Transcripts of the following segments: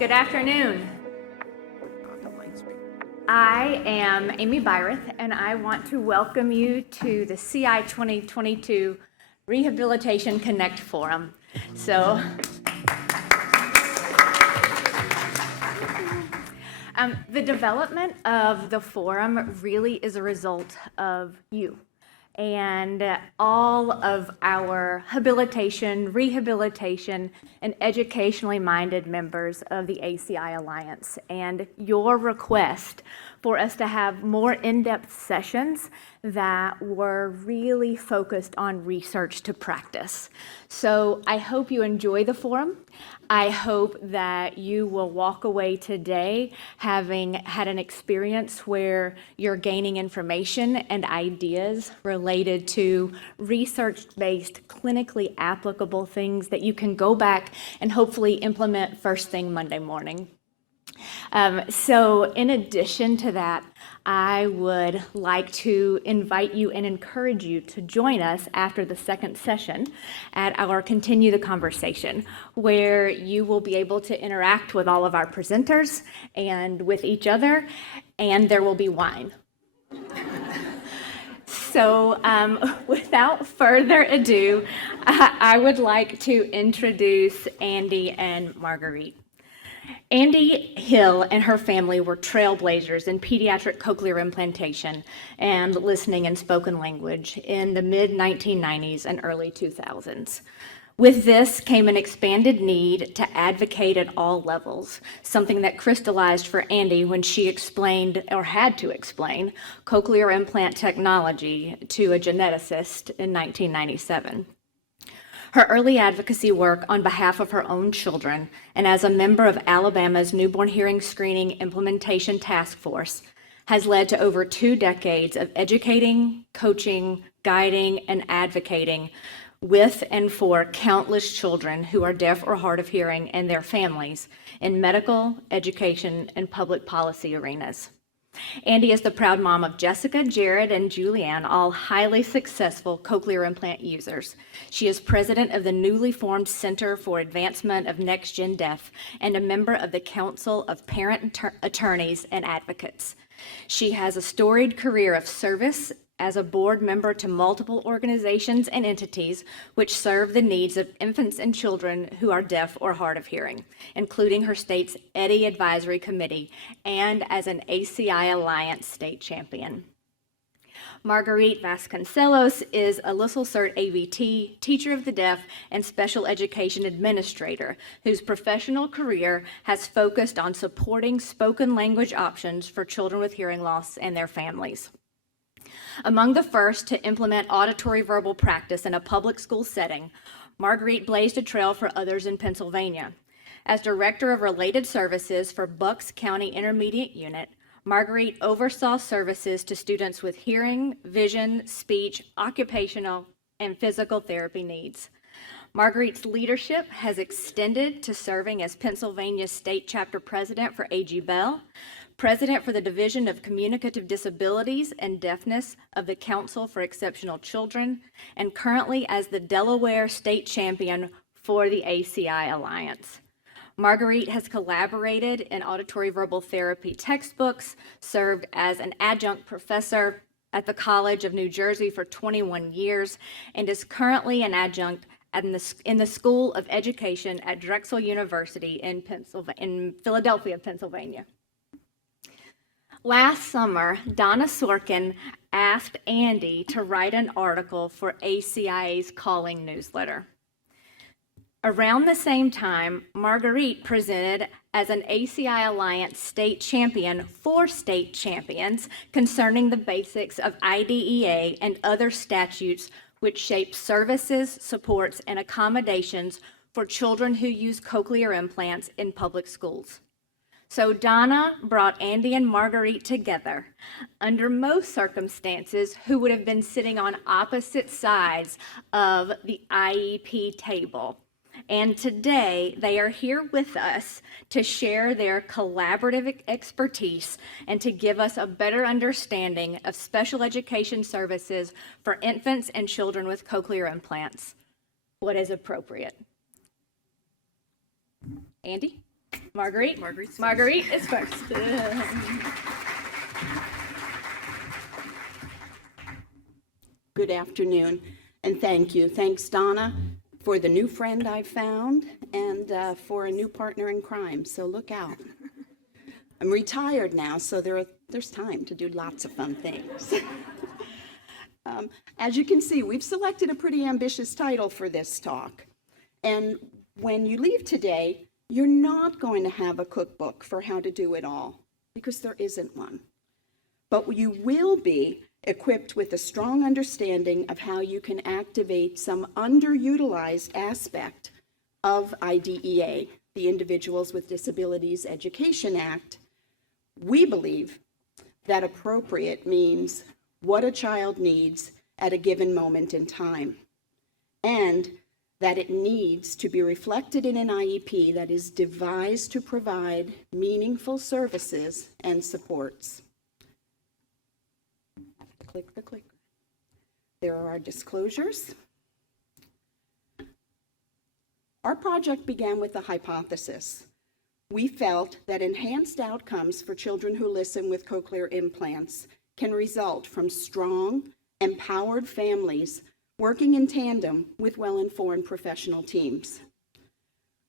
Good afternoon. I am Amy Byreth, and I want to welcome you to the CI2022 Rehabilitation Connect Forum. So, the development of the forum really is a result of you and all of our habilitation, rehabilitation, and educationally minded members of the ACI Alliance, and your request for us to have more in-depth sessions that were really focused on research to practice. So I hope you enjoy the forum. I hope that you will walk away today having had an experience where you're gaining information and ideas related to research-based, clinically applicable things that you can go back and hopefully implement first thing Monday morning. So in addition to that, I would like to invite you and encourage you to join us after the second session at our Continue the Conversation, where you will be able to interact with all of our presenters and with each other, and there will be wine. So without further ado, I would like to introduce Andi and Marguerite. Andi Hill and her family were trailblazers in pediatric cochlear implantation and listening and spoken language in the mid-1990s and early 2000s. With this came an expanded need to advocate at all levels, something that crystallized for Andi when she explained, or had to explain, cochlear implant technology to a geneticist in 1997. Her early advocacy work on behalf of her own children and as a member of Alabama's Newborn Hearing Screening Implementation Task Force has led to over 2 decades of educating, coaching, guiding, and advocating with and for countless children who are deaf or hard of hearing and their families in medical, education, and public policy arenas. Andi is the proud mom of Jessica, Jared, and Julianne, all highly successful cochlear implant users. She is president of the newly formed Center for Advancement of Next Gen Deaf and a member of the Council of Parent Attorneys and Advocates. She has a storied career of service as a board member to multiple organizations and entities which serve the needs of infants and children who are deaf or hard of hearing, including her state's EDI Advisory Committee and as an ACI Alliance state champion. Marguerite Vasconcellos is a LSLS teacher of the deaf and special education administrator whose professional career has focused on supporting spoken language options for children with hearing loss and their families. Among the first to implement auditory verbal practice in a public school setting, Marguerite blazed a trail for others in Pennsylvania. As Director of Related Services for Bucks County Intermediate Unit, Marguerite oversaw services to students with hearing, vision, speech, occupational, and physical therapy needs. Marguerite's leadership has extended to serving as Pennsylvania's state chapter president for A.G. Bell, president for the Division of Communicative Disabilities and Deafness of the Council for Exceptional Children, and currently as the Delaware state champion for the ACI Alliance. Marguerite has collaborated in auditory verbal therapy textbooks, served as an adjunct professor at the College of New Jersey for 21 years, and is currently an adjunct in the School of Education at Drexel University in Philadelphia, Pennsylvania. Last summer, Donna Sorkin asked Andi to write an article for ACIA's Calling newsletter. Around the same time, Marguerite presented as an ACI Alliance state champion for state champions concerning the basics of IDEA and other statutes which shape services, supports, and accommodations for children who use cochlear implants in public schools. So Donna brought Andi and Marguerite together. Under most circumstances, who would have been sitting on opposite sides of the IEP table. And today, they are here with us to share their collaborative expertise and to give us a better understanding of special education services for infants and children with cochlear implants. What is appropriate? Andi? Marguerite? Marguerite's first. Marguerite is first. Good afternoon, and thank you. Thanks, Donna, for the new friend I found and for a new partner in crime, so look out. I'm retired now, so there's time to do lots of fun things. As you can see, we've selected a pretty ambitious title for this talk. And when you leave today, you're not going to have a cookbook for how to do it all, because there isn't one. But you will be equipped with a strong understanding of how you can activate some underutilized aspect of IDEA, the Individuals with Disabilities Education Act. We believe that appropriate means what a child needs at a given moment in time, and that it needs to be reflected in an IEP that is devised to provide meaningful services and supports. Click the clicker. There are our disclosures. Our project began with a hypothesis. We felt that enhanced outcomes for children who listen with cochlear implants can result from strong, empowered families working in tandem with well-informed professional teams.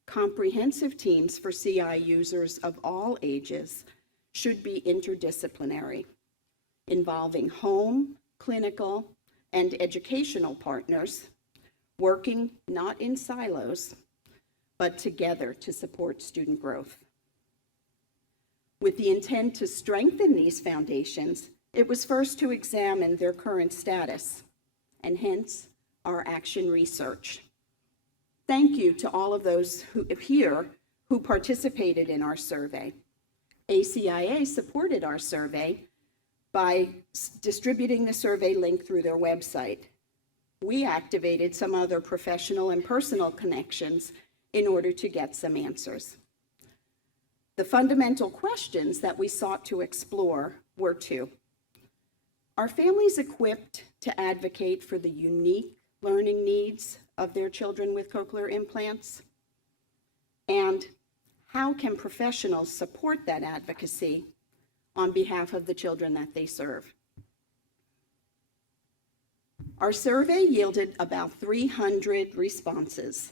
Comprehensive teams for CI users of all ages should be interdisciplinary, involving home, clinical, and educational partners, working not in silos, but together to support student growth. With the intent to strengthen these foundations, it was first to examine their current status, and hence our action research. Thank you to all of those who participated in our survey. ACIA supported our survey by distributing the survey link through their website. We activated some other professional and personal connections in order to get some answers. The fundamental questions that we sought to explore were two. Are families equipped to advocate for the unique learning needs of their children with cochlear implants? And how can professionals support that advocacy on behalf of the children that they serve? Our survey yielded about 300 responses.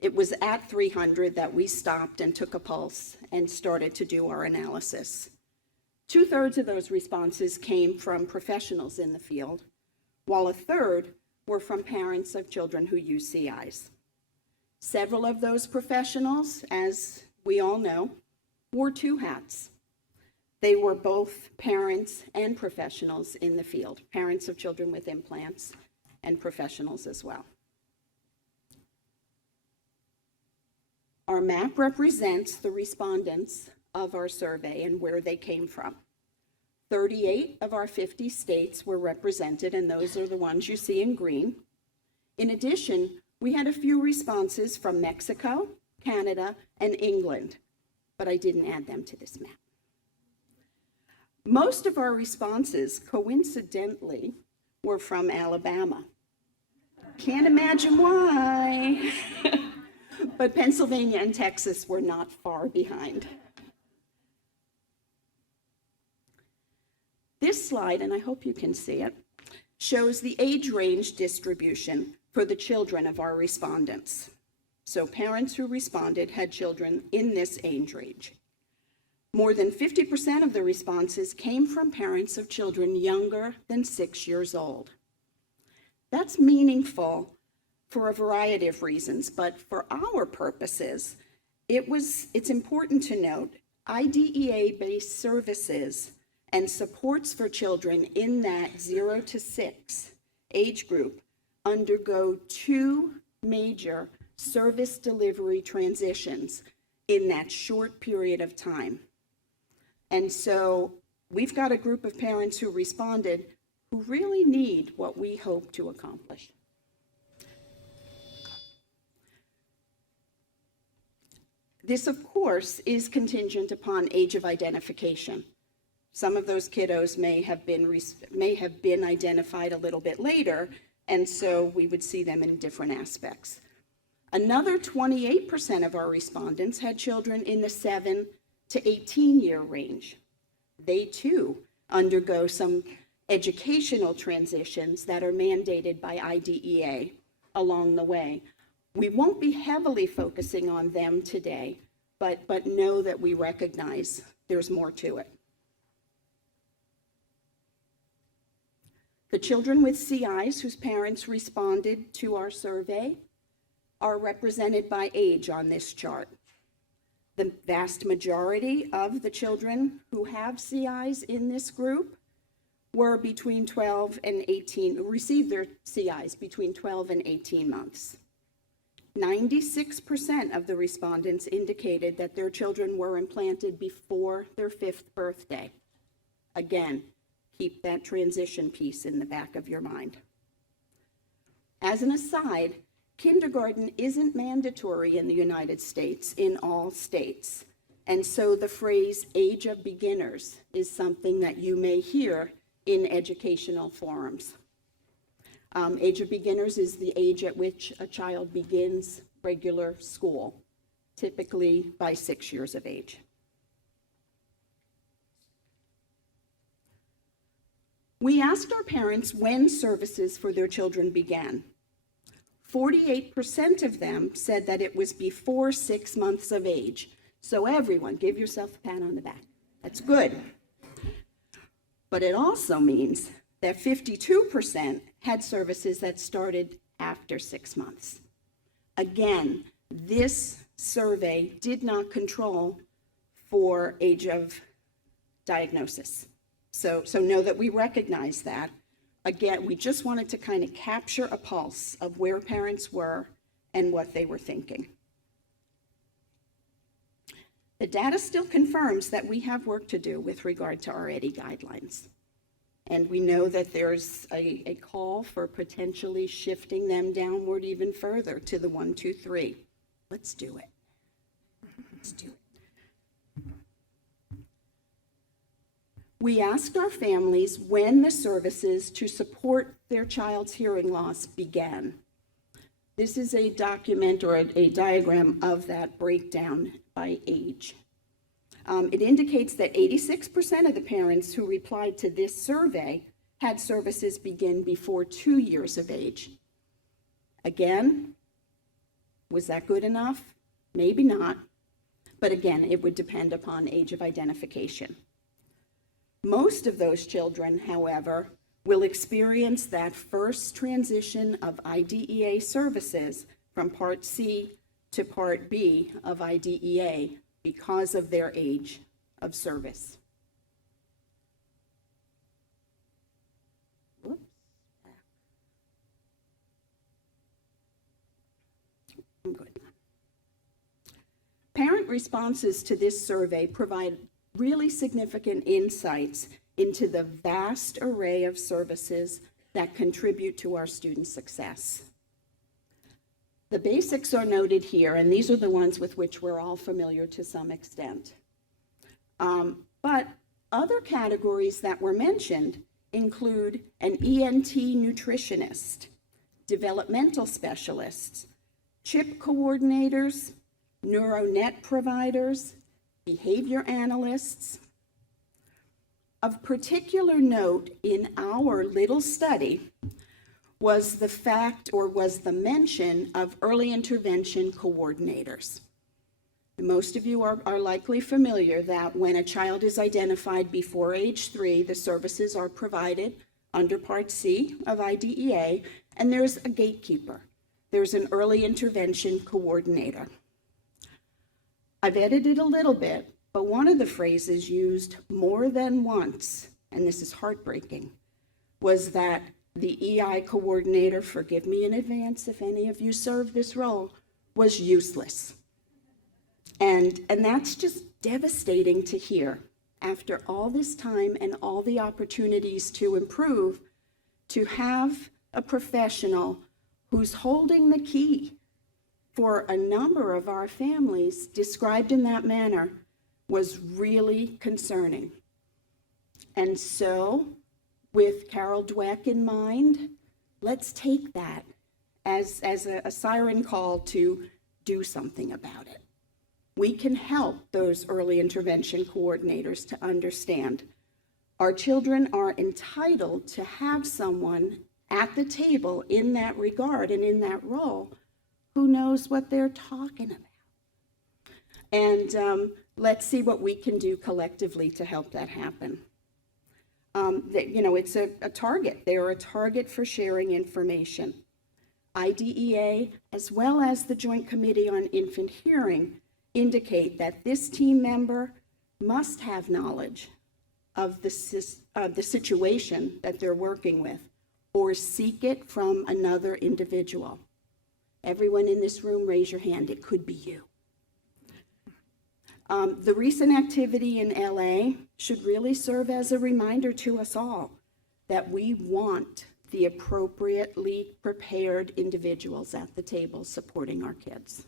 It was at 300 that we stopped and took a pulse and started to do our analysis. 2/3 of those responses came from professionals in the field, while 1/3 were from parents of children who use CIs. Several of those professionals, as we all know, wore two hats. They were both parents and professionals in the field, parents of children with implants and professionals as well. Our map represents the respondents of our survey and where they came from. 38 of our 50 states were represented, and those are the ones you see in green. In addition, we had a few responses from Mexico, Canada, and England, but I didn't add them to this map. Most of our responses, coincidentally, were from Alabama. Can't imagine why. But Pennsylvania and Texas were not far behind. This slide, and I hope you can see it, shows the age range distribution for the children of our respondents. So parents who responded had children in this age range. More than 50% of the responses came from parents of children younger than 6 years old. That's meaningful for a variety of reasons, but for our purposes, it's important to note IDEA-based services and supports for children in that 0 to 6 age group undergo two major service delivery transitions in that short period of time. And so we've got a group of parents who responded who really need what we hope to accomplish. This, of course, is contingent upon age of identification. Some of those kiddos may have been identified a little bit later, and so we would see them in different aspects. Another 28% of our respondents had children in the 7 to 18-year range. They too undergo some educational transitions that are mandated by IDEA along the way. We won't be heavily focusing on them today, but know that we recognize there's more to it. The children with CIs whose parents responded to our survey are represented by age on this chart. The vast majority of the children who have CIs in this group were between 12 and 18, received their CIs between 12 and 18 months. 96% of the respondents indicated that their children were implanted before their 5th birthday. Again, keep that transition piece in the back of your mind. As an aside, kindergarten isn't mandatory in the United States in all states. And so the phrase age of beginners is something that you may hear in educational forums. Age of beginners is the age at which a child begins regular school, typically by 6 years of age. We asked our parents when services for their children began. 48% of them said that it was before 6 months of age. So everyone, give yourself a pat on the back. That's good. But it also means that 52% had services that started after 6 months. Again, this survey did not control for age of diagnosis. So know that we recognize that. Again, we just wanted to kind of capture a pulse of where parents were and what they were thinking. The data still confirms that we have work to do with regard to our EDI guidelines. And we know that there's a call for potentially shifting them downward even further to the 1, 2, 3. Let's do it. Let's do it. We asked our families when the services to support their child's hearing loss began. This is a document or a diagram of that breakdown by age. It indicates that 86% of the parents who replied to this survey had services begin before 2 years of age. Again, was that good enough? Maybe not. But again, it would depend upon age of identification. Most of those children, however, will experience that first transition of IDEA services from Part C to Part B of IDEA because of their age of service. Whoops. I'm good. Parent responses to this survey provide really significant insights into the vast array of services that contribute to our students' success. The basics are noted here, and these are the ones with which we're all familiar to some extent. But other categories that were mentioned include an ENT nutritionist, developmental specialists, CHIP coordinators, neuronet providers, behavior analysts. Of particular note in our little study was the fact or was the mention of early intervention coordinators. Most of you are likely familiar that when a child is identified before age 3, the services are provided under Part C of IDEA, and there's a gatekeeper. There's an early intervention coordinator. I've edited a little bit, but one of the phrases used more than once, and this is heartbreaking, was that the EI coordinator, forgive me in advance if any of you serve this role, was useless. And that's just devastating to hear after all this time and all the opportunities to improve, to have a professional who's holding the key for a number of our families described in that manner was really concerning. And so, with Carol Dweck in mind, let's take that as a siren call to do something about it. We can help those early intervention coordinators to understand our children are entitled to have someone at the table in that regard and in that role who knows what they're talking about. And let's see what we can do collectively to help that happen. It's a target. They're a target for sharing information. IDEA, as well as the Joint Committee on Infant Hearing, indicate that this team member must have knowledge of the situation that they're working with, or seek it from another individual. Everyone in this room, raise your hand. It could be you. The recent activity in LA should really serve as a reminder to us all that we want the appropriately prepared individuals at the table supporting our kids.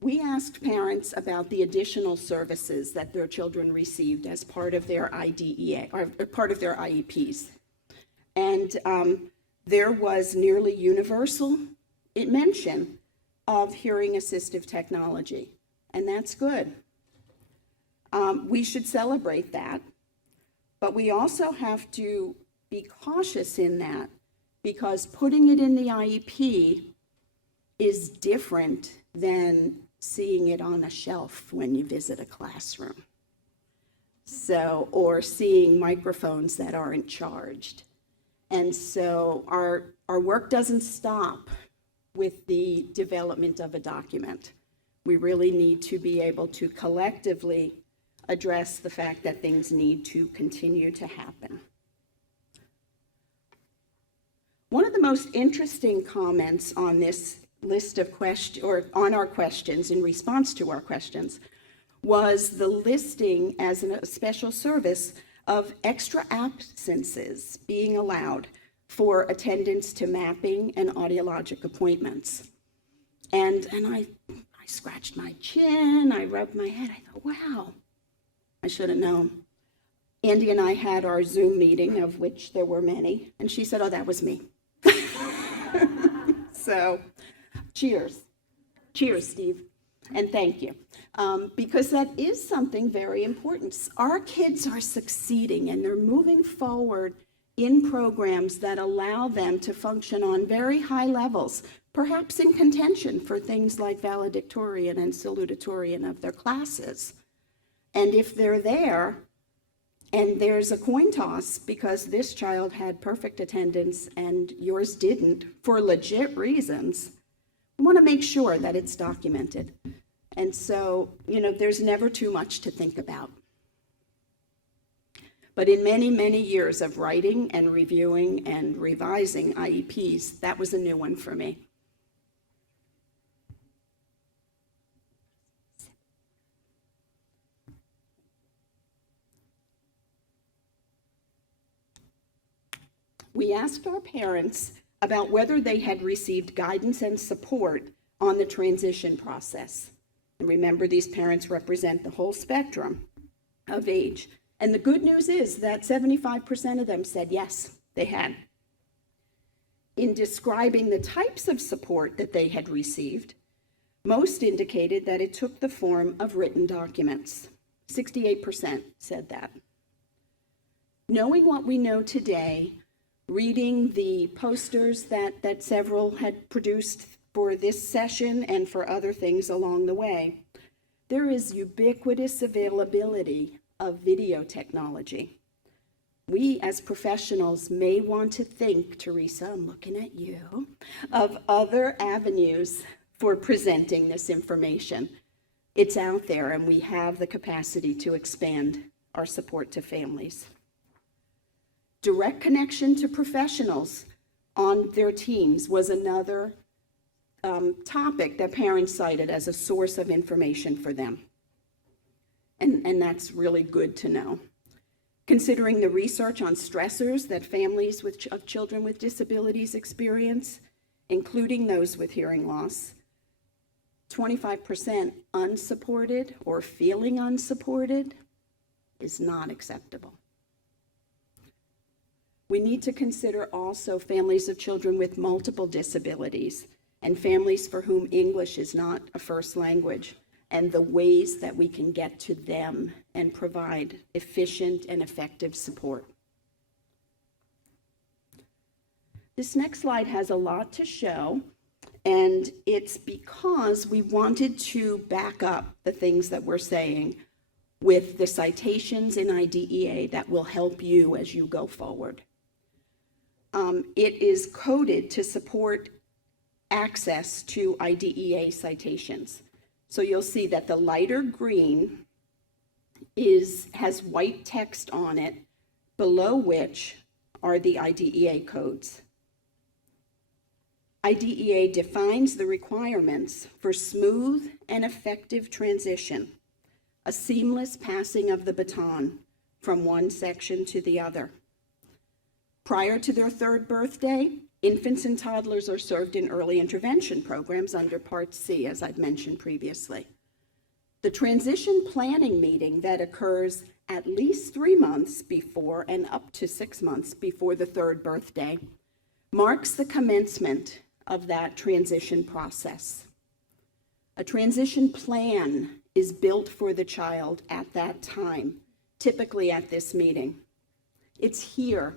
We asked parents about the additional services that their children received as part of their IDEA, or part of their IEPs. And there was nearly universal mention of hearing assistive technology, and that's good. We should celebrate that, but we also have to be cautious in that, because putting it in the IEP is different than seeing it on a shelf when you visit a classroom. Or seeing microphones that aren't charged. And so our work doesn't stop with the development of a document. We really need to be able to collectively address the fact that things need to continue to happen. One of the most interesting comments on this list of questions, or on our questions, in response to our questions, was the listing as a special service of extra absences being allowed for attendance to mapping and audiologic appointments. And I scratched my chin, I rubbed my head, I thought, wow, I should have known. Andi and I had our Zoom meeting, of which there were many, and she said, oh, that was me. So, cheers. Cheers, Steve, and thank you. Because that is something very important. Our kids are succeeding, and they're moving forward in programs that allow them to function on very high levels, perhaps in contention for things like valedictorian and salutatorian of their classes. And if they're there, and there's a coin toss because this child had perfect attendance and yours didn't for legit reasons, we want to make sure that it's documented. And so, there's never too much to think about. But in many, many years of writing and reviewing and revising IEPs, that was a new one for me. We asked our parents about whether they had received guidance and support on the transition process. And remember, these parents represent the whole spectrum of age. And the good news is that 75% of them said yes, they had. In describing the types of support that they had received, most indicated that it took the form of written documents. 68% said that. Knowing what we know today, reading the posters that several had produced for this session and for other things along the way, there is ubiquitous availability of video technology. We as professionals may want to think, Teresa, I'm looking at you, of other avenues for presenting this information. It's out there, and we have the capacity to expand our support to families. Direct connection to professionals on their teams was another topic that parents cited as a source of information for them. And that's really good to know. Considering the research on stressors that families of children with disabilities experience, including those with hearing loss, 25% unsupported or feeling unsupported is not acceptable. We need to consider also families of children with multiple disabilities and families for whom English is not a first language, and the ways that we can get to them and provide efficient and effective support. This next slide has a lot to show, and it's because we wanted to back up the things that we're saying with the citations in IDEA that will help you as you go forward. It is coded to support access to IDEA citations. So you'll see that the lighter green has white text on it, below which are the IDEA codes. IDEA defines the requirements for smooth and effective transition, a seamless passing of the baton from one section to the other. Prior to their third birthday, infants and toddlers are served in early intervention programs under Part C, as I've mentioned previously. The transition planning meeting that occurs at least 3 months before and up to 6 months before the third birthday marks the commencement of that transition process. A transition plan is built for the child at that time, typically at this meeting. It's here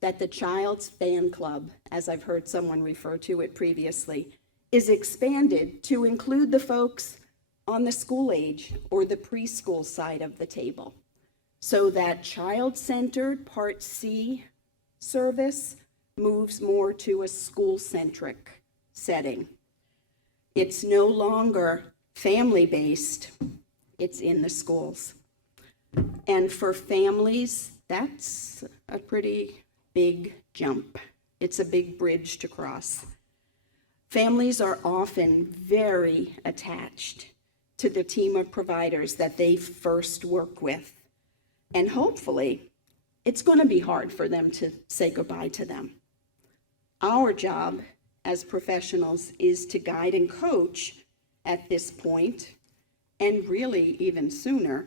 that the child's fan club, as I've heard someone refer to it previously, is expanded to include the folks on the school age or the preschool side of the table, so that child-centered Part C service moves more to a school-centric setting. It's no longer family-based, it's in the schools. And for families, that's a pretty big jump. It's a big bridge to cross. Families are often very attached to the team of providers that they first work with. And hopefully, it's going to be hard for them to say goodbye to them. Our job as professionals is to guide and coach at this point, and really even sooner,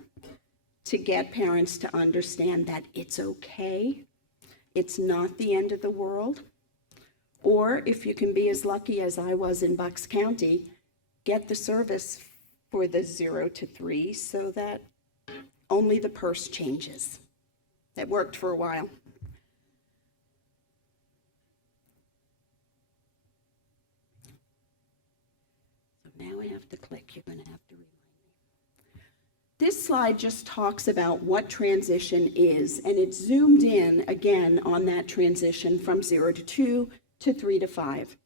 to get parents to understand that it's okay, it's not the end of the world, or if you can be as lucky as I was in Bucks County, get the service for the 0 to 3 so that only the purse changes. That worked for a while. So now I have to click. You're going to have to remind me. This slide just talks about what transition is, and it's zoomed in again on that transition from 0 to 2 to 3 to 5.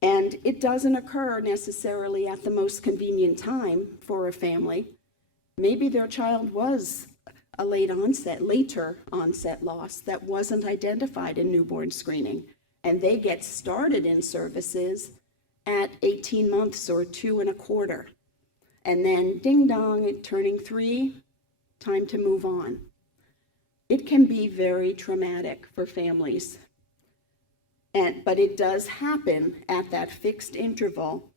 And it doesn't occur necessarily at the most convenient time for a family. Maybe their child was a later onset loss that wasn't identified in newborn screening, and they get started in services at 18 months or 2 1/4. And then ding dong, turning 3, time to move on. It can be very traumatic for families. But it does happen at that fixed interval,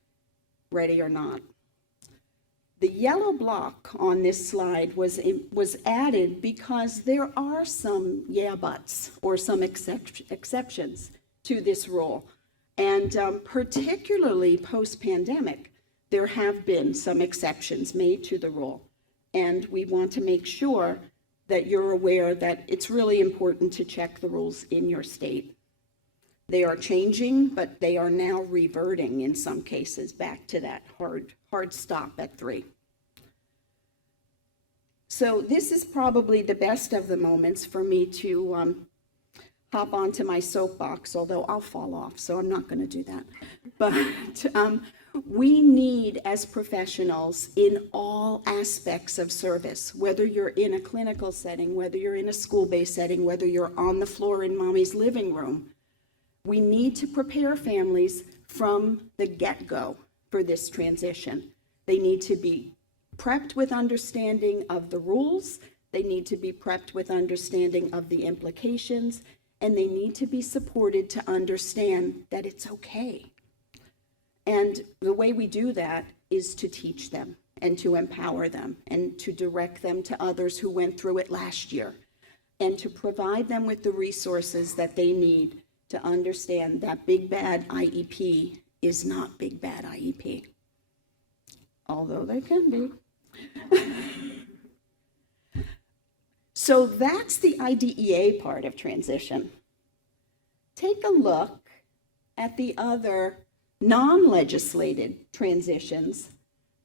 ready or not. The yellow block on this slide was added because there are some yeah buts or some exceptions to this rule. And particularly post-pandemic, there have been some exceptions made to the rule. And we want to make sure that you're aware that it's really important to check the rules in your state. They are changing, but they are now reverting in some cases back to that hard stop at 3. So this is probably the best of the moments for me to hop onto my soapbox, although I'll fall off, so I'm not going to do that. But we need, as professionals, in all aspects of service, whether you're in a clinical setting, whether you're in a school-based setting, whether you're on the floor in mommy's living room, we need to prepare families from the get-go for this transition. They need to be prepped with understanding of the rules, they need to be prepped with understanding of the implications, and they need to be supported to understand that it's okay. And the way we do that is to teach them and to empower them and to direct them to others who went through it last year. and to provide them with the resources that they need to understand that big bad IEP is not big bad IEP, although they can be. So that's the IDEA part of transition. Take a look at the other non-legislated transitions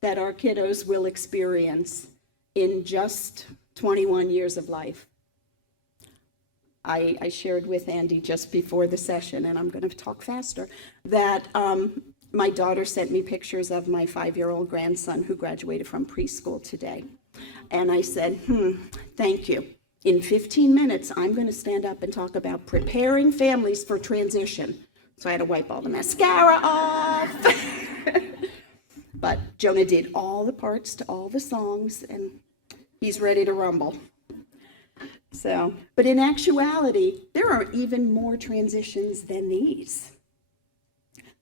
that our kiddos will experience in just 21 years of life. I shared with Andi just before the session, and I'm going to talk faster, that my daughter sent me pictures of my 5-year-old grandson who graduated from preschool today. And I said, thank you. In 15 minutes, I'm going to stand up and talk about preparing families for transition. So I had to wipe all the mascara off. But Jonah did all the parts to all the songs, and he's ready to rumble. So, but in actuality, there are even more transitions than these.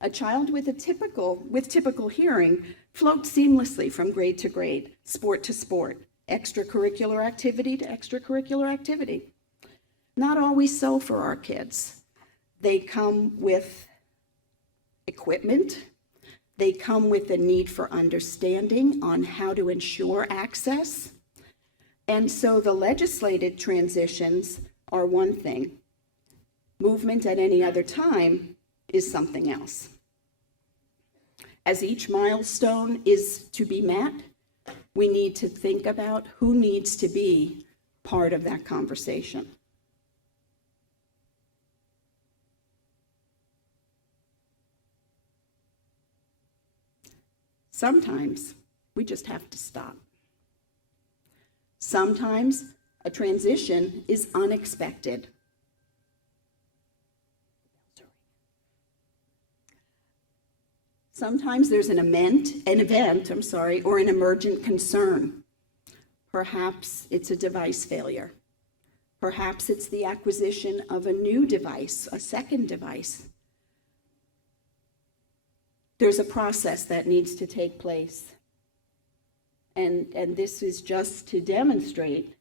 A child with typical hearing floats seamlessly from grade to grade, sport to sport, extracurricular activity to extracurricular activity. Not always so for our kids. They come with equipment. They come with a need for understanding on how to ensure access. And so the legislated transitions are one thing. Movement at any other time is something else. As each milestone is to be met, we need to think about who needs to be part of that conversation. Sometimes we just have to stop. Sometimes a transition is unexpected. Sometimes there's an event, or an emergent concern. Perhaps it's a device failure. Perhaps it's the acquisition of a new device, a second device. There's a process that needs to take place. And this is just to demonstrate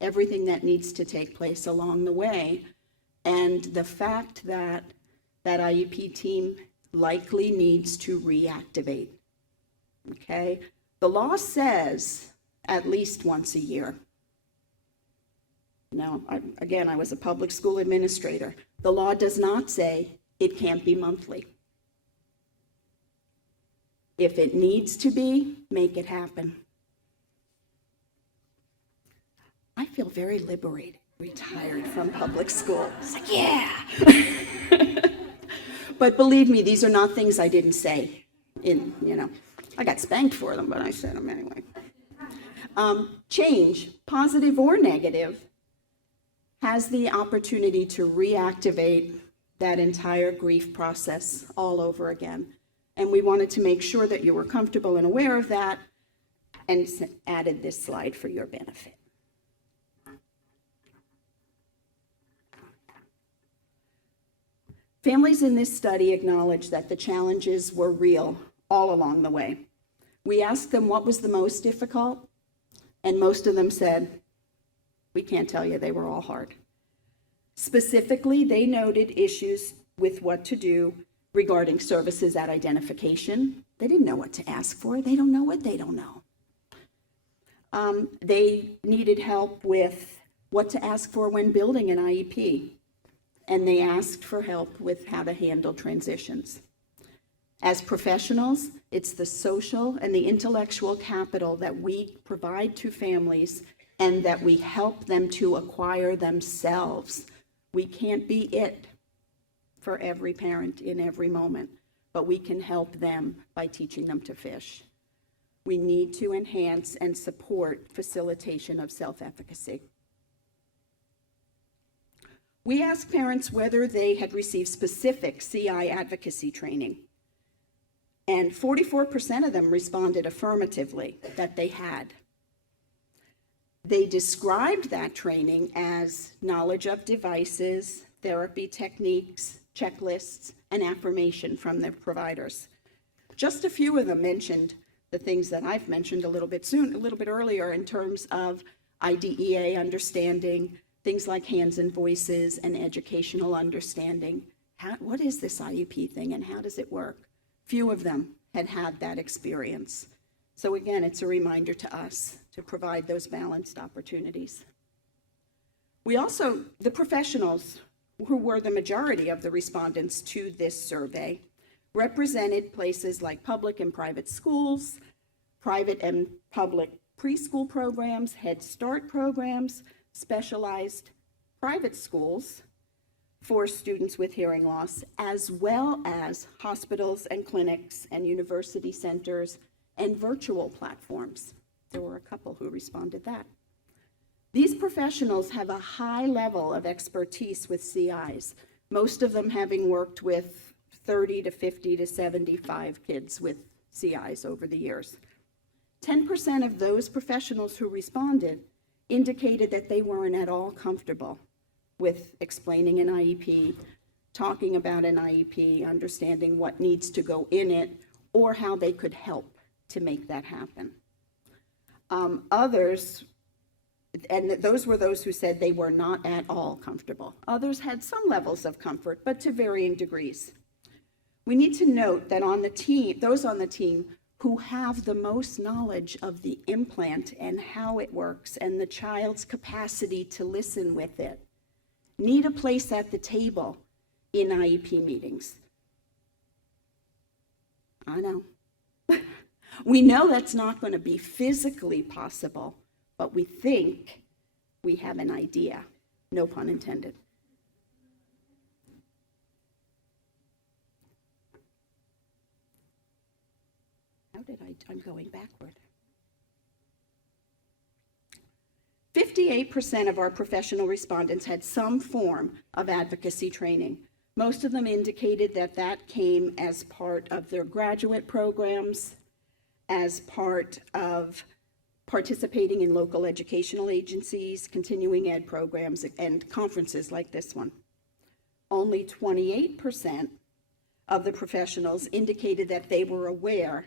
everything that needs to take place along the way, and the fact that that IEP team likely needs to reactivate, okay? The law says at least once a year. Now, I was a public school administrator. The law does not say it can't be monthly. If it needs to be, make it happen. I feel very liberated, retired from public school. It's like, yeah. But believe me, these are not things I didn't say. I got spanked for them, but I said them anyway. Change, positive or negative, has the opportunity to reactivate that entire grief process all over again. And we wanted to make sure that you were comfortable and aware of that, and added this slide for your benefit. Families in this study acknowledge that the challenges were real all along the way. We asked them what was the most difficult, and most of them said, we can't tell you, they were all hard. Specifically, they noted issues with what to do regarding services at identification. They didn't know what to ask for. They don't know what they don't know. They needed help with what to ask for when building an IEP, and they asked for help with how to handle transitions. As professionals, it's the social and the intellectual capital that we provide to families and that we help them to acquire themselves. We can't be it for every parent in every moment, but we can help them by teaching them to fish. We need to enhance and support facilitation of self-efficacy. We asked parents whether they had received specific CI advocacy training, and 44% of them responded affirmatively that they had. They described that training as knowledge of devices, therapy techniques, checklists, and affirmation from their providers. Just a few of them mentioned the things that I've mentioned a little bit earlier in terms of IDEA understanding, Things like hands and voices and educational understanding. What is this IEP thing and how does it work? Few of them had had that experience. So again, it's a reminder to us to provide those balanced opportunities. We also, the professionals who were the majority of the respondents to this survey, represented places like public and private schools, private and public preschool programs, Head Start programs, specialized private schools for students with hearing loss, as well as hospitals and clinics and university centers and virtual platforms. There were a couple who responded that. These professionals have a high level of expertise with CIs, most of them having worked with 30 to 50 to 75 kids with CIs over the years. 10% of those professionals who responded indicated that they weren't at all comfortable with explaining an IEP, talking about an IEP, understanding what needs to go in it, or how they could help to make that happen. Others, and those were those who said they were not at all comfortable. Others had some levels of comfort, but to varying degrees. We need to note that on the team, those on the team who have the most knowledge of the implant and how it works and the child's capacity to listen with it, need a place at the table in IEP meetings. I know. We know that's not going to be physically possible, but we think we have an idea. No pun intended. I'm going backward. 58% of our professional respondents had some form of advocacy training. Most of them indicated that that came as part of their graduate programs, as part of participating in local educational agencies, continuing ed programs, and conferences like this one. Only 28% of the professionals indicated that they were aware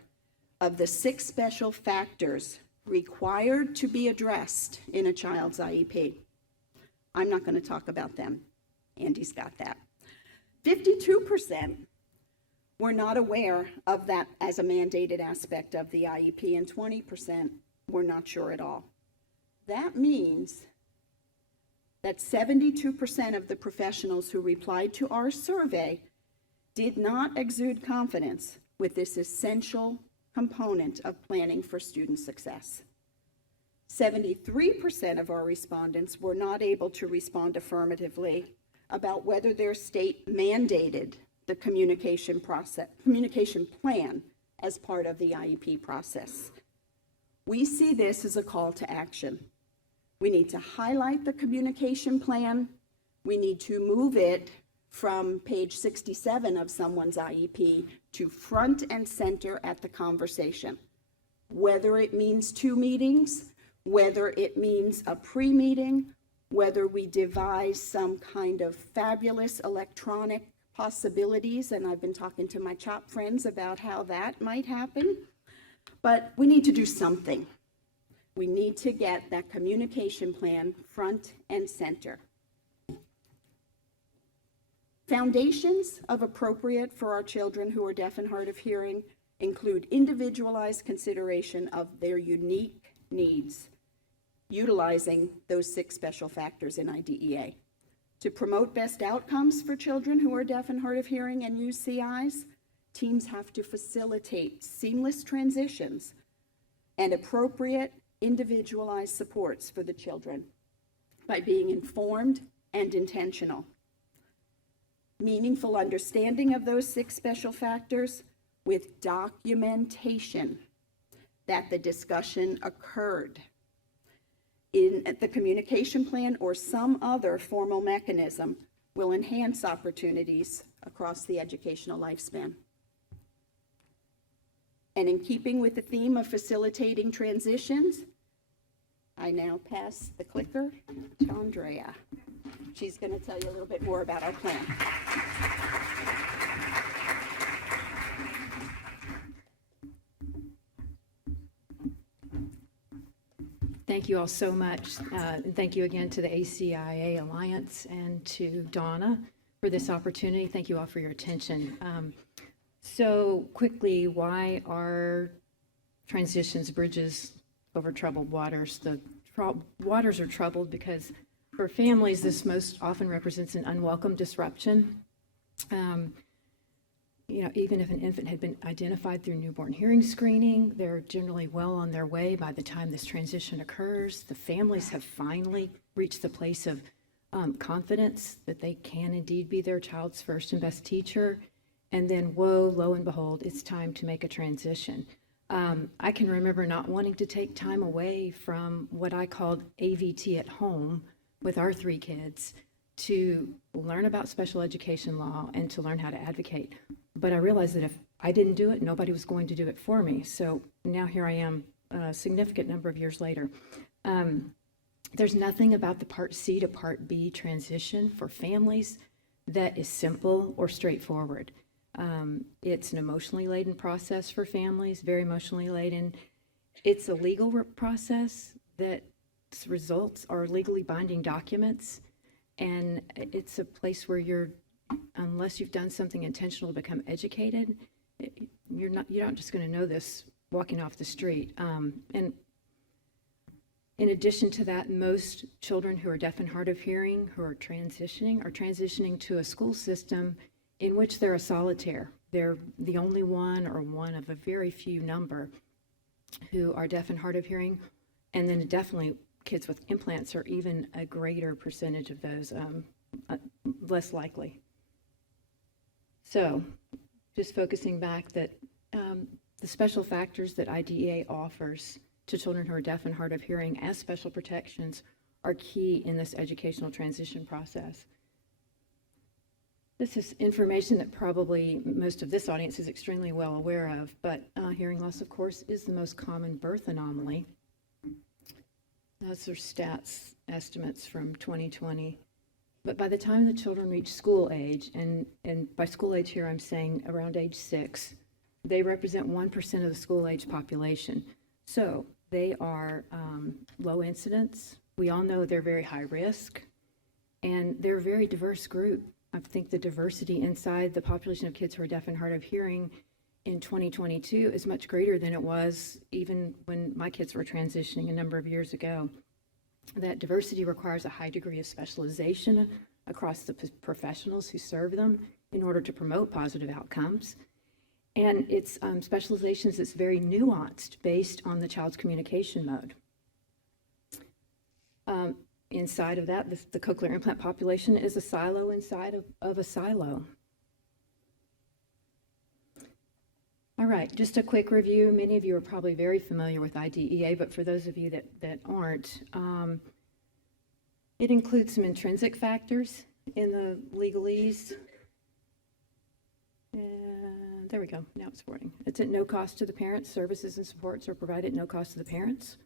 of the 6 special factors required to be addressed in a child's IEP. I'm not going to talk about them. Andi's got that. 52% were not aware of that as a mandated aspect of the IEP, and 20% were not sure at all. That means that 72% of the professionals who replied to our survey did not exude confidence with this essential component of planning for student success. 73% of our respondents were not able to respond affirmatively about whether their state mandated the communication plan as part of the IEP process. We see this as a call to action. We need to highlight the communication plan. We need to move it from page 67 of someone's IEP to front and center at the conversation. Whether it means 2 meetings, whether it means a pre-meeting, whether we devise some kind of fabulous electronic possibilities, and I've been talking to my CHOP friends about how that might happen, but we need to do something. We need to get that communication plan front and center. Foundations of appropriate for our children who are deaf and hard of hearing include individualized consideration of their unique needs, utilizing those 6 special factors in IDEA. To promote best outcomes for children who are deaf and hard of hearing and use CIs, teams have to facilitate seamless transitions and appropriate individualized supports for the children by being informed and intentional. Meaningful understanding of those 6 special factors with documentation that the discussion occurred in the communication plan or some other formal mechanism will enhance opportunities across the educational lifespan. And in keeping with the theme of facilitating transitions, I now pass the clicker to Andrea. She's going to tell you a little bit more about our plan. thank you all so much. And thank you again to the ACIA Alliance and to Donna for this opportunity. Thank you all for your attention. So quickly, why are transitions, bridges over troubled waters? The waters are troubled because for families, this most often represents an unwelcome disruption. Even if an infant had been identified through newborn hearing screening, they're generally well on their way by the time this transition occurs. The families have finally reached the place of confidence that they can indeed be their child's first and best teacher. And then, whoa, lo and behold, it's time to make a transition. I can remember not wanting to take time away from what I called AVT at home with our 3 kids to learn about special education law and to learn how to advocate. But I realized that if I didn't do it, nobody was going to do it for me. So now here I am, a significant number of years later. There's nothing about the Part C to Part B transition for families that is simple or straightforward. It's an emotionally laden process for families, very emotionally laden. It's a legal process that results are legally binding documents, and it's a place where unless you've done something intentional to become educated, you're not just going to know this walking off the street. And in addition to that, most children who are deaf and hard of hearing who are transitioning to a school system in which they're a solitaire. They're the only one or one of a very few number who are deaf and hard of hearing, and then definitely kids with implants are even a greater percentage of those, less likely. So just focusing back that the special factors that IDEA offers to children who are deaf and hard of hearing as special protections are key in this educational transition process. This is information that probably most of this audience is extremely well aware of, but hearing loss, of course, is the most common birth anomaly. Those are stats estimates from 2020. But by the time the children reach school age, and by school age here I'm saying around age 6, they represent 1% of the school age population. So they are low incidence. We all know they're very high risk, and they're a very diverse group. I think the diversity inside the population of kids who are deaf and hard of hearing in 2022 is much greater than it was even when my kids were transitioning a number of years ago. That diversity requires a high degree of specialization across the professionals who serve them in order to promote positive outcomes. And it's specializations that's very nuanced based on the child's communication mode. Inside of that, the cochlear implant population is a silo inside of a silo. All right, just a quick review. Many of you are probably very familiar with IDEA, but for those of you that aren't, it includes some intrinsic factors in the legalese. And there we go, now it's working. It's at no cost to the parents. Services and supports are provided at no cost to the parents.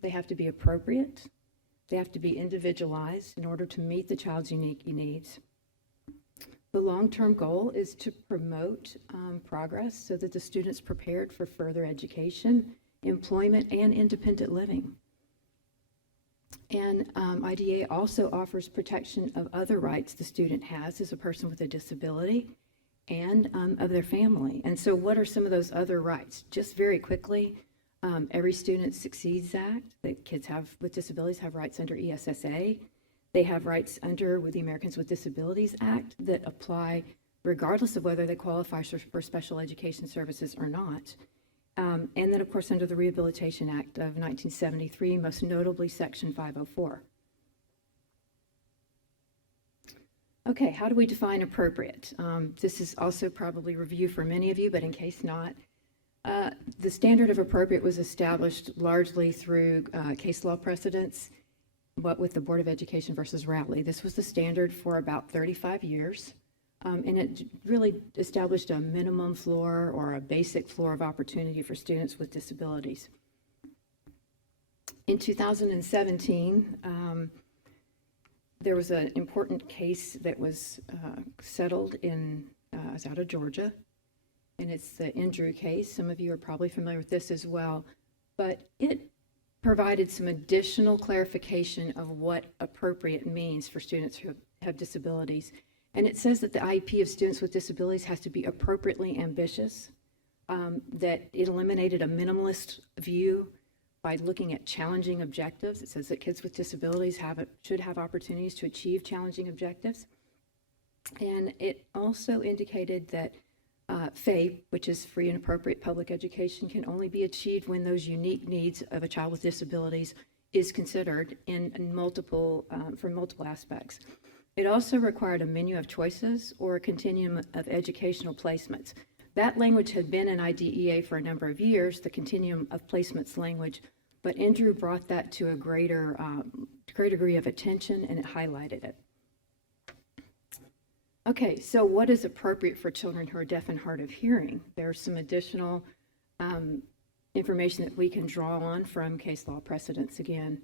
They have to be appropriate. They have to be individualized in order to meet the child's unique needs. The long-term goal is to promote progress so that the student's prepared for further education, employment, and independent living. And IDEA also offers protection of other rights the student has as a person with a disability and of their family. And so what are some of those other rights? Just very quickly, Every Student Succeeds Act, that kids with disabilities have rights under ESSA. They have rights with the Americans with Disabilities Act that apply regardless of whether they qualify for special education services or not. And then, of course, under the Rehabilitation Act of 1973, most notably Section 504. Okay, how do we define appropriate? This is also probably review for many of you, but in case not, the standard of appropriate was established largely through case law precedents, what with the Board of Education versus Rowley. This was the standard for about 35 years, and it really established a minimum floor or a basic floor of opportunity for students with disabilities. In 2017, there was an important case that was settled it's out of Georgia, and it's the Andrew case. Some of you are probably familiar with this as well, but it provided some additional clarification of what appropriate means for students who have disabilities. And it says that the IEP of students with disabilities has to be appropriately ambitious, that it eliminated a minimalist view by looking at challenging objectives. It says that kids with disabilities should have opportunities to achieve challenging objectives. And it also indicated that FAPE, which is free and appropriate public education, can only be achieved when those unique needs of a child with disabilities is considered from multiple aspects. It also required a menu of choices or a continuum of educational placements. That language had been in IDEA for a number of years, the continuum of placements language, but Andrew brought that to a greater degree of attention, and it highlighted it. Okay, so what is appropriate for children who are deaf and hard of hearing? There's some additional information that we can draw on from case law precedents again.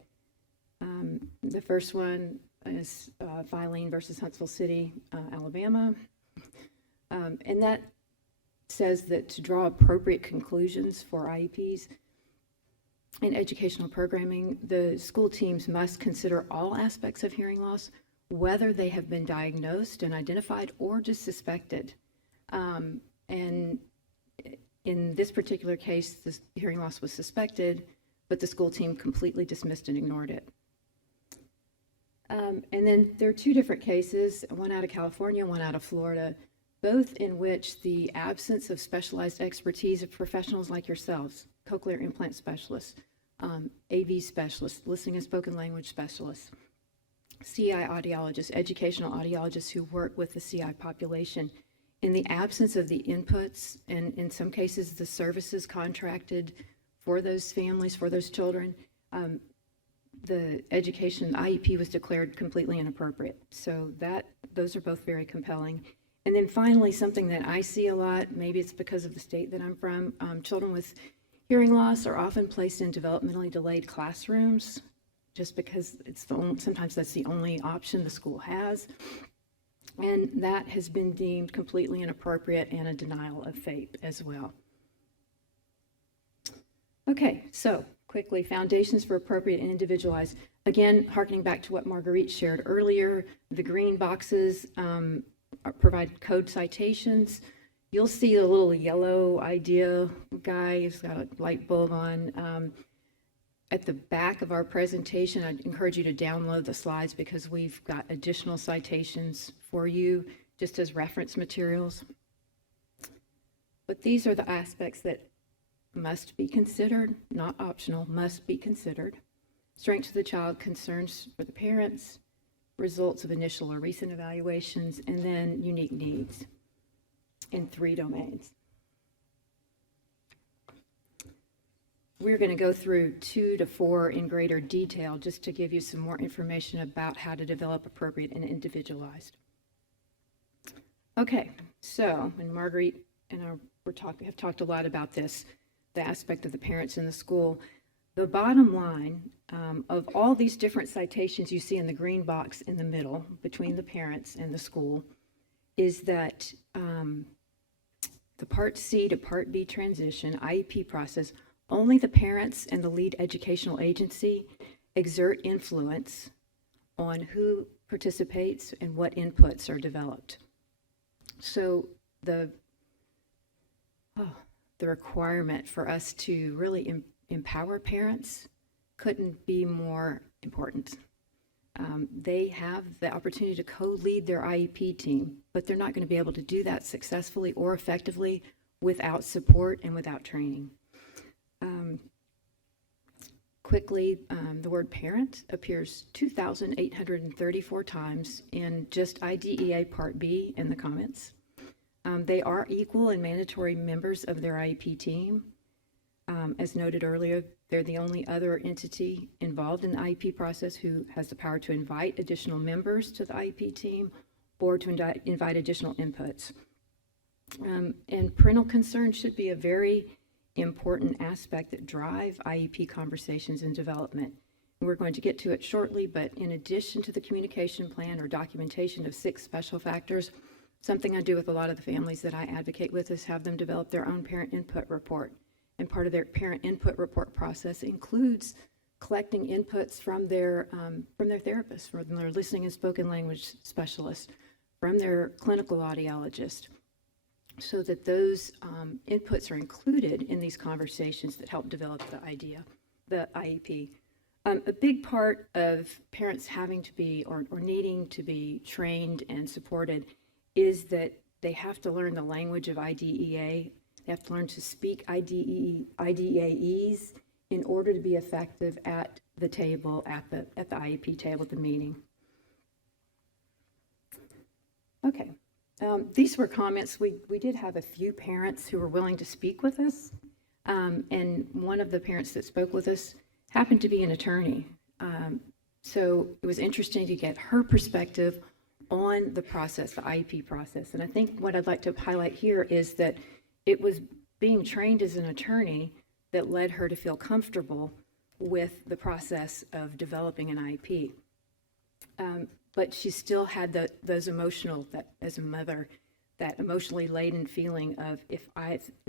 The first one is Filene versus Huntsville City, Alabama. And that says that to draw appropriate conclusions for IEPs and educational programming, the school teams must consider all aspects of hearing loss, whether they have been diagnosed and identified or just suspected. And in this particular case, the hearing loss was suspected, but the school team completely dismissed and ignored it. And then there are two different cases, one out of California, one out of Florida, both in which the absence of specialized expertise of professionals like yourselves, cochlear implant specialists, AV specialists, listening and spoken language specialists, CI audiologists, educational audiologists who work with the CI population, in the absence of the inputs and in some cases the services contracted for those families, for those children, the education IEP was declared completely inappropriate. So those are both very compelling. And then finally, something that I see a lot, maybe it's because of the state that I'm from, children with hearing loss are often placed in developmentally delayed classrooms just because sometimes that's the only option the school has. And that has been deemed completely inappropriate and a denial of FAPE as well. Okay, so quickly, foundations for appropriate and individualized. Again, harkening back to what Marguerite shared earlier, the green boxes provide code citations. You'll see a little yellow IDEA guy who's got a light bulb on. At the back of our presentation, I'd encourage you to download the slides because we've got additional citations for you just as reference materials. But these are the aspects that must be considered, not optional, must be considered. Strengths of the child, concerns for the parents, results of initial or recent evaluations, and then unique needs in 3 domains. We're going to go through 2 to 4 in greater detail just to give you some more information about how to develop appropriate and individualized. Okay, so, and Marguerite and I have talked a lot about this, the aspect of the parents in the school. The bottom line of all these different citations you see in the green box in the middle between the parents and the school is that the Part C to Part B transition, IEP process, only the parents and the lead educational agency exert influence on who participates and what inputs are developed. So the requirement for us to really empower parents couldn't be more important. They have the opportunity to co-lead their IEP team, but they're not going to be able to do that successfully or effectively without support and without training. Quickly, the word parent appears 2,834 times in just IDEA Part B in the comments. They are equal and mandatory members of their IEP team. As noted earlier, they're the only other entity involved in the IEP process who has the power to invite additional members to the IEP team or to invite additional inputs. And parental concern should be a very important aspect that drive IEP conversations and development. And we're going to get to it shortly, but in addition to the communication plan or documentation of 6 special factors, something I do with a lot of the families that I advocate with is have them develop their own parent input report. And part of their parent input report process includes collecting inputs from their therapists, from their listening and spoken language specialists, from their clinical audiologist, so that those inputs are included in these conversations that help develop the IEP. A big part of parents having to be or needing to be trained and supported is that they have to learn the language of IDEA. They have to learn to speak IDEAEs in order to be effective at the table, at the IEP table, at the meeting. Okay, these were comments. We did have a few parents who were willing to speak with us, and one of the parents that spoke with us happened to be an attorney. So it was interesting to get her perspective on the process, the IEP process. And I think what I'd like to highlight here is that it was being trained as an attorney that led her to feel comfortable with the process of developing an IEP. But she still had those emotional, that as a mother, that emotionally laden feeling of if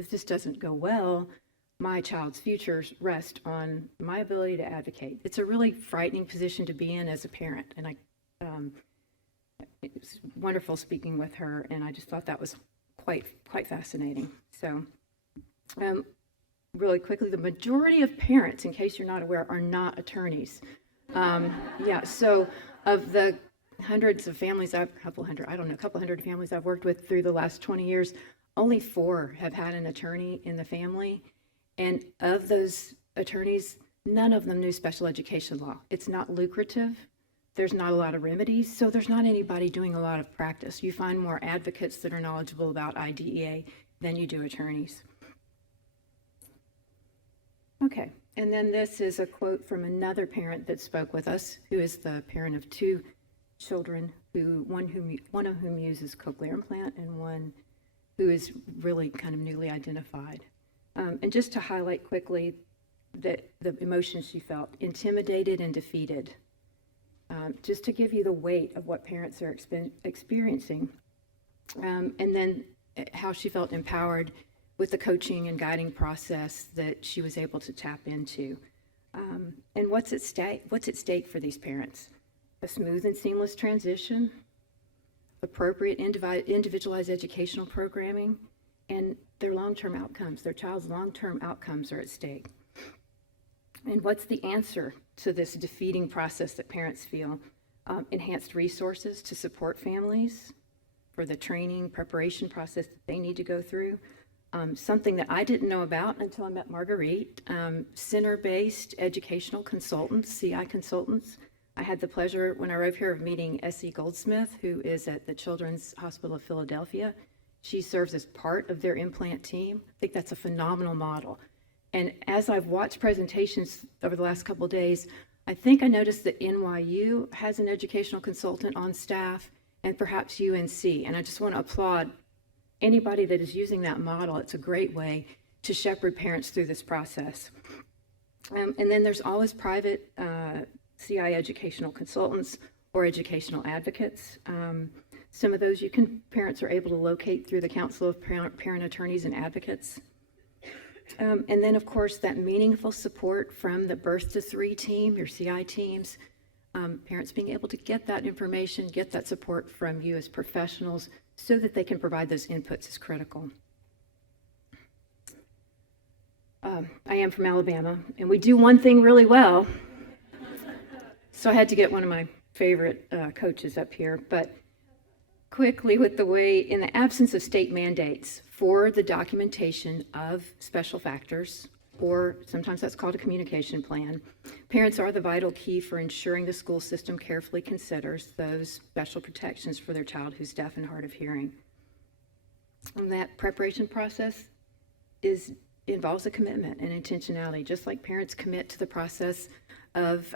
this doesn't go well, my child's futures rest on my ability to advocate. It's a really frightening position to be in as a parent, and it was wonderful speaking with her, and I just thought that was quite fascinating. So, really quickly, the majority of parents, in case you're not aware, are not attorneys. So of the hundreds of families, a couple hundred families I've worked with through the last 20 years, only 4 have had an attorney in the family. And of those attorneys, none of them knew special education law. It's not lucrative. There's not a lot of remedies, so there's not anybody doing a lot of practice. You find more advocates that are knowledgeable about IDEA than you do attorneys. Okay, and then this is a quote from another parent that spoke with us, who is the parent of 2 children, one of whom uses cochlear implant and one who is really kind of newly identified. And just to highlight quickly the emotions she felt: intimidated and defeated. Just to give you the weight of what parents are experiencing. And then how she felt empowered with the coaching and guiding process that she was able to tap into. And what's at stake for these parents? A smooth and seamless transition, appropriate individualized educational programming, and their long-term outcomes. Their child's long-term outcomes are at stake. And what's the answer to this defeating process that parents feel? Enhanced resources to support families for the training, preparation process that they need to go through. Something that I didn't know about until I met Marguerite, center-based educational consultants, CI consultants. I had the pleasure when I arrived here of meeting S.E. Goldsmith, who is at the Children's Hospital of Philadelphia. She serves as part of their implant team. I think that's a phenomenal model. And as I've watched presentations over the last couple of days, I think I noticed that NYU has an educational consultant on staff, and perhaps UNC. And I just want to applaud anybody that is using that model. It's a great way to shepherd parents through this process. And then there's always private CI educational consultants or educational advocates. Some of those parents are able to locate through the Council of Parent Attorneys and Advocates. And then, of course, that meaningful support from the Birth to 3 team, your CI teams, parents being able to get that information, get that support from you as professionals so that they can provide those inputs is critical. I am from Alabama, and we do one thing really well. So I had to get one of my favorite coaches up here, but quickly, with the way, in the absence of state mandates for the documentation of special factors, or sometimes that's called a communication plan, parents are the vital key for ensuring the school system carefully considers those special protections for their child who's deaf and hard of hearing. And that preparation process involves a commitment and intentionality, just like parents commit to the process of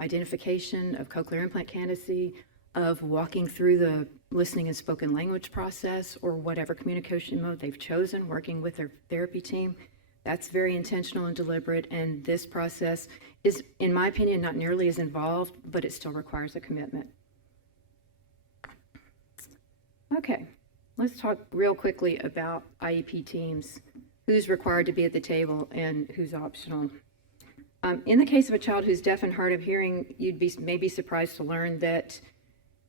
identification of cochlear implant candidacy, of walking through the listening and spoken language process, or whatever communication mode they've chosen, working with their therapy team. That's very intentional and deliberate, and this process is, in my opinion, not nearly as involved, but it still requires a commitment. Okay, let's talk real quickly about IEP teams, who's required to be at the table and who's optional. In the case of a child who's deaf and hard of hearing, you'd be maybe surprised to learn that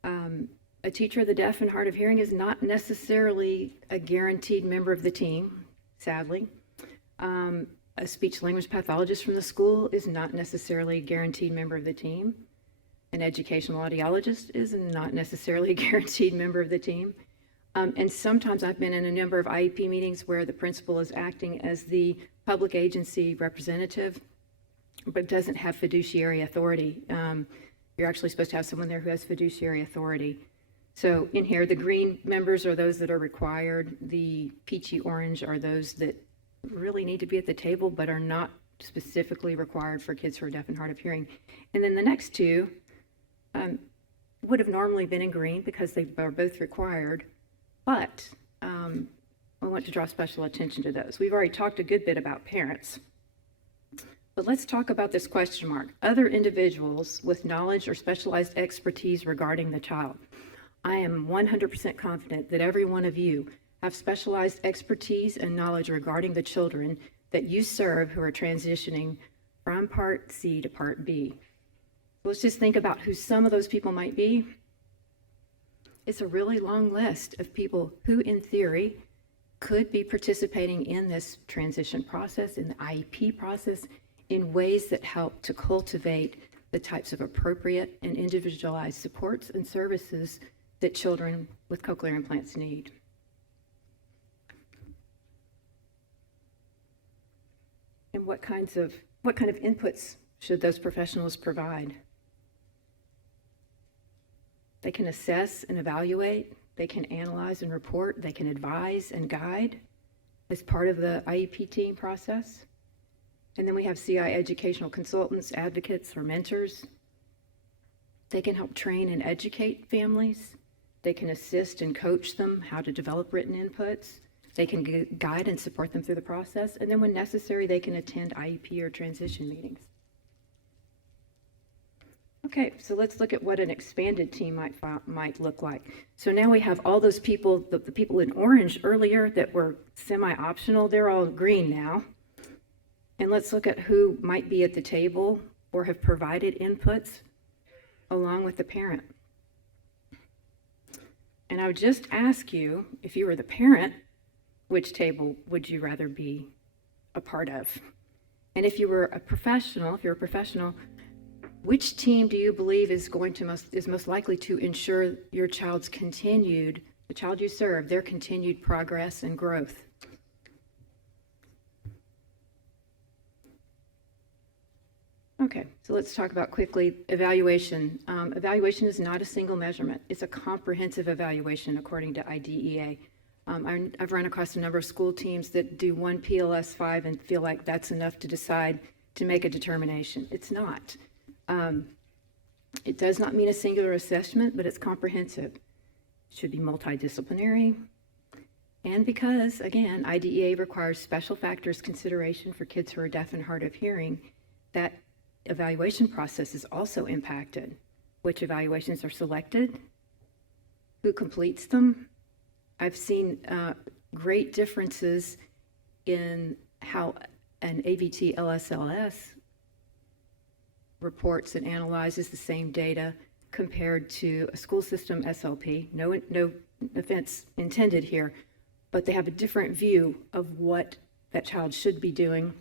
a teacher of the deaf and hard of hearing is not necessarily a guaranteed member of the team, sadly. A speech language pathologist from the school is not necessarily a guaranteed member of the team. An educational audiologist is not necessarily a guaranteed member of the team. And sometimes I've been in a number of IEP meetings where the principal is acting as the public agency representative, but doesn't have fiduciary authority. You're actually supposed to have someone there who has fiduciary authority. So in here, the green members are those that are required. The peachy orange are those that really need to be at the table, but are not specifically required for kids who are deaf and hard of hearing. And then the next two would have normally been in green because they are both required, but I want to draw special attention to those. We've already talked a good bit about parents, but let's talk about this question mark. Other individuals with knowledge or specialized expertise regarding the child. I am 100% confident that every one of you have specialized expertise and knowledge regarding the children that you serve who are transitioning from Part C to Part B. Let's just think about who some of those people might be. It's a really long list of people who, in theory, could be participating in this transition process, in the IEP process, in ways that help to cultivate the types of appropriate and individualized supports and services that children with cochlear implants need. And what kind of inputs should those professionals provide? They can assess and evaluate, they can analyze and report, they can advise and guide as part of the IEP team process. And then we have CI educational consultants, advocates, or mentors. They can help train and educate families. They can assist and coach them how to develop written inputs. They can guide and support them through the process. And then when necessary, they can attend IEP or transition meetings. Okay, so let's look at what an expanded team might look like. So now we have all those people, the people in orange earlier that were semi-optional, they're all green now. And let's look at who might be at the table or have provided inputs along with the parent. And I would just ask you, if you were the parent, which table would you rather be a part of? And if you're a professional, which team do you believe is most likely to ensure your child's the child you serve, their continued progress and growth? Okay, so let's talk about quickly evaluation. Evaluation is not a single measurement. It's a comprehensive evaluation according to IDEA. I've run across a number of school teams that do one PLS-5 and feel like that's enough to decide to make a determination. It's not. It does not mean a singular assessment, but it's comprehensive. It should be multidisciplinary. And because, again, IDEA requires special factors consideration for kids who are deaf and hard of hearing, that evaluation process is also impacted. Which evaluations are selected, who completes them. I've seen great differences in how an AVT LSLS reports and analyzes the same data compared to a school system SLP. No offense intended here, but they have a different view of what that child should be doing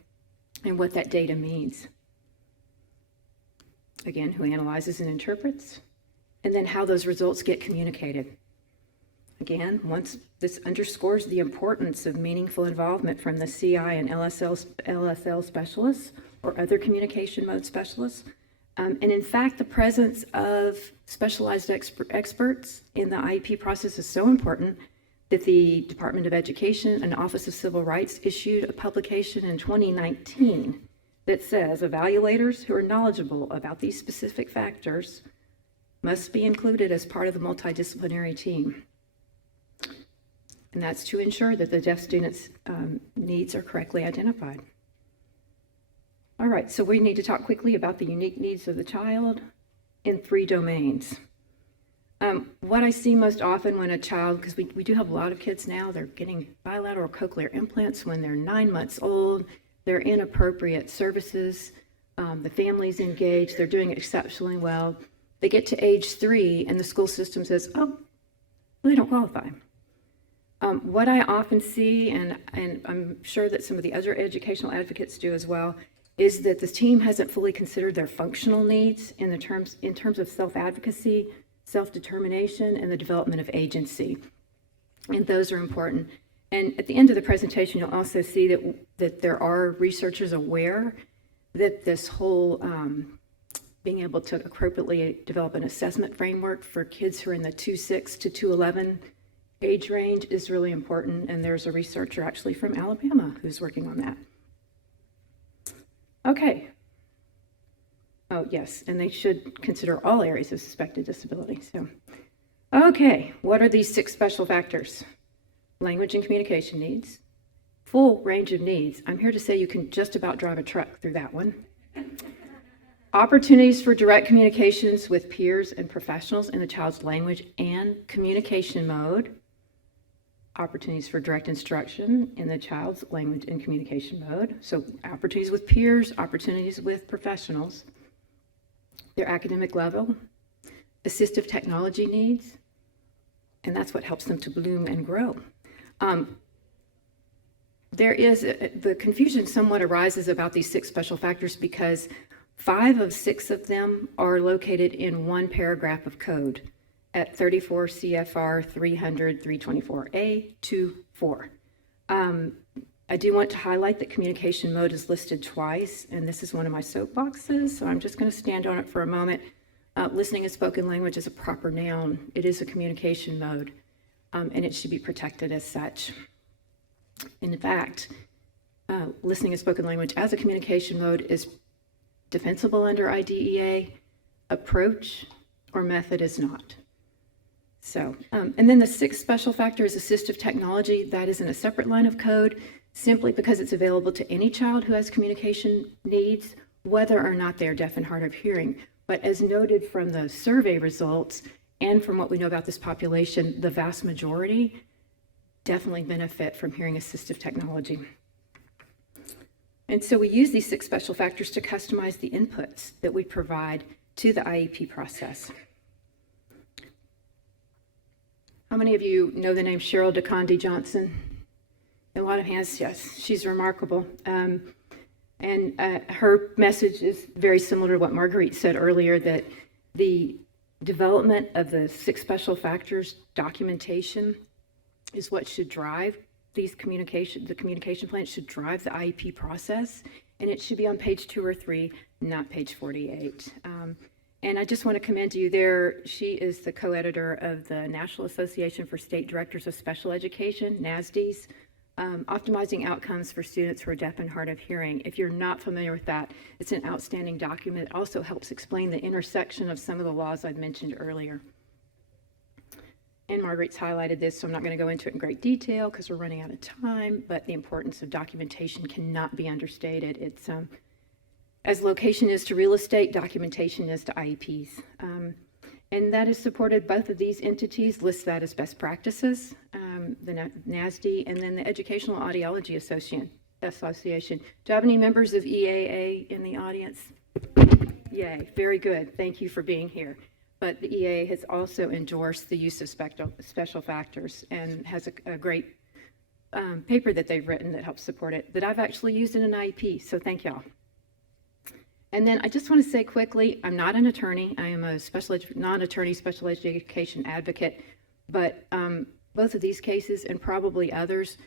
and what that data means. Again, who analyzes and interprets, and then how those results get communicated. Again, once this underscores the importance of meaningful involvement from the CI and LSL specialists or other communication mode specialists. And in fact, the presence of specialized experts in the IEP process is so important that the Department of Education and Office of Civil Rights issued a publication in 2019 that says evaluators who are knowledgeable about these specific factors must be included as part of the multidisciplinary team. And that's to ensure that the deaf students' needs are correctly identified. All right, so we need to talk quickly about the unique needs of the child in 3 domains. What I see most often when a child, because we do have a lot of kids now, they're getting bilateral cochlear implants when they're 9 months old, they're inappropriate services, The family's engaged, they're doing exceptionally well. They get to age 3 and the school system says, oh, they don't qualify. What I often see, and I'm sure that some of the other educational advocates do as well, is that the team hasn't fully considered their functional needs in terms of self-advocacy, self-determination, and the development of agency. And those are important. And at the end of the presentation, you'll also see that there are researchers aware that this whole being able to appropriately develop an assessment framework for kids who are in the 2.6 to 2.11 age range is really important. And there's a researcher actually from Alabama who's working on that. Okay. Oh, yes, and they should consider all areas of suspected disability. So, okay, what are these 6 special factors? Language and communication needs, full range of needs. I'm here to say you can just about drive a truck through that one. Opportunities for direct communications with peers and professionals in the child's language and communication mode. Opportunities for direct instruction in the child's language and communication mode. So opportunities with peers, opportunities with professionals. Their academic level, assistive technology needs, and that's what helps them to bloom and grow. The confusion somewhat arises about these 6 special factors because 5 of 6 of them are located in one paragraph of code at 34 CFR 300-324A-2-4. I do want to highlight that communication mode is listed twice, and this is one of my soapboxes, so I'm just going to stand on it for a moment. Listening and spoken language is a proper noun. It is a communication mode, and it should be protected as such. In fact, listening and spoken language as a communication mode is defensible under IDEA. Approach or method is not. So, and then the 6th special factor is assistive technology. That is in a separate line of code, simply because it's available to any child who has communication needs, whether or not they are deaf and hard of hearing. But as noted from the survey results and from what we know about this population, the vast majority definitely benefit from hearing assistive technology. And so we use these 6 special factors to customize the inputs that we provide to the IEP process. How many of you know the name Cheryl DeConde Johnson? A lot of hands, yes. She's remarkable. And her message is very similar to what Marguerite said earlier, that the development of the 6 special factors documentation is what should drive the communication plan should drive the IEP process, and it should be on page 2 or 3, not page 48. And I just want to commend you there. She is the co-editor of the National Association for State Directors of Special Education, NASD's, Optimizing Outcomes for Students Who are Deaf and Hard of Hearing. If you're not familiar with that, it's an outstanding document. It also helps explain the intersection of some of the laws I'd mentioned earlier. And Marguerite's highlighted this, so I'm not going to go into it in great detail because we're running out of time, but the importance of documentation cannot be understated. It's as location is to real estate, documentation is to IEPs. And that is supported, both of these entities list that as best practices, the NASD and then the Educational Audiology Association. Do I have any members of EAA in the audience? Yay, very good. Thank you for being here. But the EAA has also endorsed the use of special factors and has a great paper that they've written that helps support it, that I've actually used in an IEP, so thank y'all. And then I just want to say quickly, I'm not an attorney. I am a non-attorney special education advocate, but both of these cases and probably others,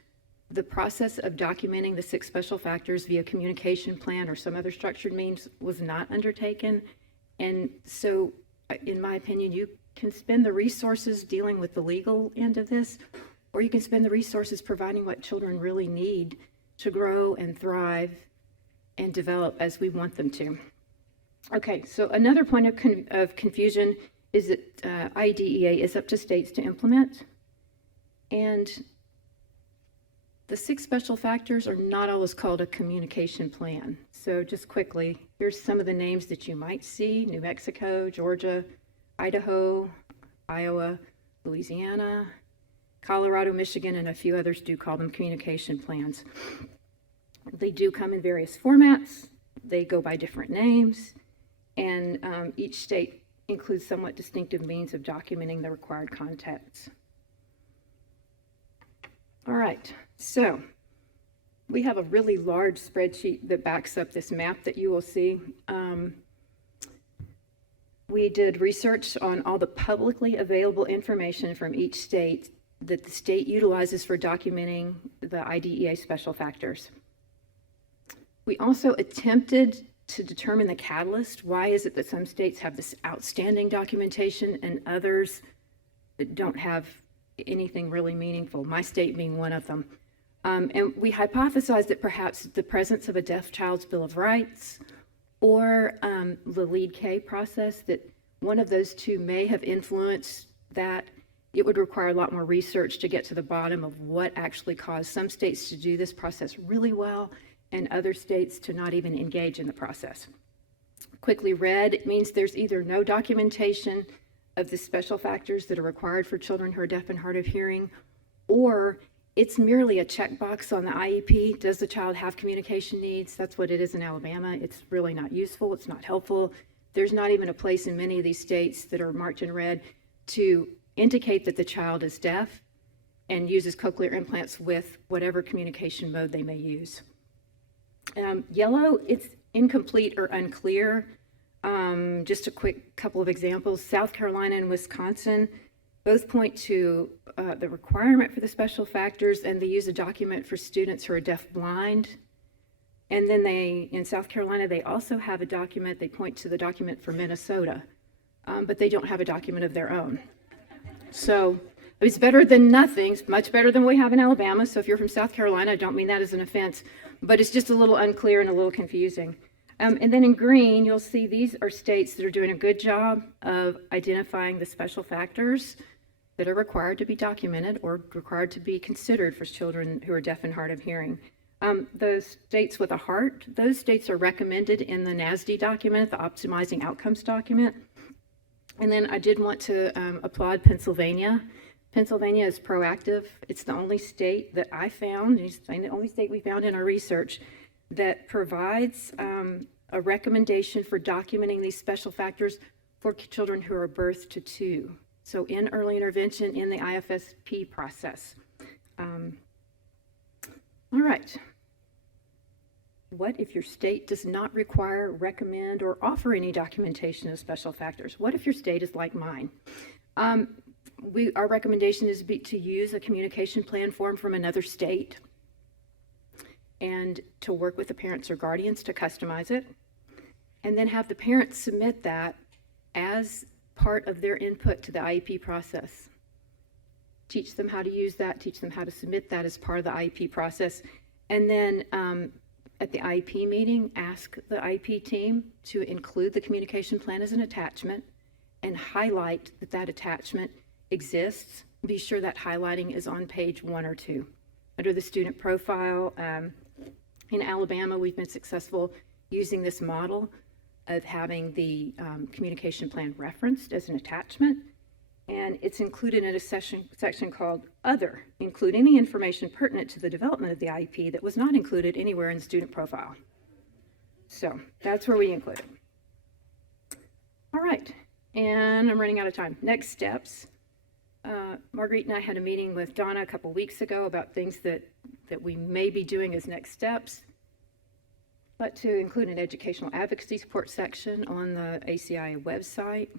the process of documenting the 6 special factors via communication plan or some other structured means was not undertaken. And so, in my opinion, you can spend the resources dealing with the legal end of this, or you can spend the resources providing what children really need to grow and thrive and develop as we want them to. Okay, so another point of confusion is that IDEA is up to states to implement, and the 6 special factors are not always called a communication plan. So just quickly, here's some of the names that you might see: New Mexico, Georgia, Idaho, Iowa, Louisiana, Colorado, Michigan, and a few others do call them communication plans. They do come in various formats, They go by different names, and each state includes somewhat distinctive means of documenting the required contents. All right, so we have a really large spreadsheet that backs up this map that you will see. We did research on all the publicly available information from each state that the state utilizes for documenting the IDEA special factors. We also attempted to determine the catalyst. Why is it that some states have this outstanding documentation and others that don't have anything really meaningful, my state being one of them? And we hypothesized that perhaps the presence of a deaf child's Bill of Rights or the lead K process, that one of those two may have influenced that. It would require a lot more research to get to the bottom of what actually caused some states to do this process really well and other states to not even engage in the process. Quickly read, it means there's either no documentation of the special factors that are required for children who are deaf and hard of hearing, or it's merely a checkbox on the IEP. Does the child have communication needs? That's what it is in Alabama. It's really not useful. It's not helpful. There's not even a place in many of these states that are marked in red to indicate that the child is deaf and uses cochlear implants with whatever communication mode they may use. Yellow, it's incomplete or unclear. Just a quick couple of examples. South Carolina and Wisconsin both point to the requirement for the special factors, and they use a document for students who are deaf-blind. And then in South Carolina, they also have a document. They point to the document for Minnesota, but they don't have a document of their own. So it's better than nothing. It's much better than we have in Alabama. So if you're from South Carolina, I don't mean that as an offense, but it's just a little unclear and a little confusing. And then in green, you'll see these are states that are doing a good job of identifying the special factors that are required to be documented or required to be considered for children who are deaf and hard of hearing. The states with a heart, those states are recommended in the NASD document, the Optimizing Outcomes document. And then I did want to applaud Pennsylvania. Pennsylvania is proactive. It's the only state that I found, it's the only state we found in our research that provides a recommendation for documenting these special factors for children who are birth to 2. So in early intervention in the IFSP process. All right. What if your state does not require, recommend, or offer any documentation of special factors? What if your state is like mine? Our recommendation is to use a communication plan form from another state and to work with the parents or guardians to customize it, and then have the parents submit that as part of their input to the IEP process. Teach them how to use that, teach them how to submit that as part of the IEP process, and then at the IEP meeting, ask the IEP team to include the communication plan as an attachment and highlight that that attachment exists. Be sure that highlighting is on page 1 or 2. Under the student profile, in Alabama, we've been successful using this model of having the communication plan referenced as an attachment, and it's included in a section called Other, include any information pertinent to the development of the IEP that was not included anywhere in the student profile. So that's where we include it. All right, and I'm running out of time. Next steps. Marguerite and I had a meeting with Donna a couple weeks ago about things that we may be doing as next steps, but to include an educational advocacy support section on the ACIA website,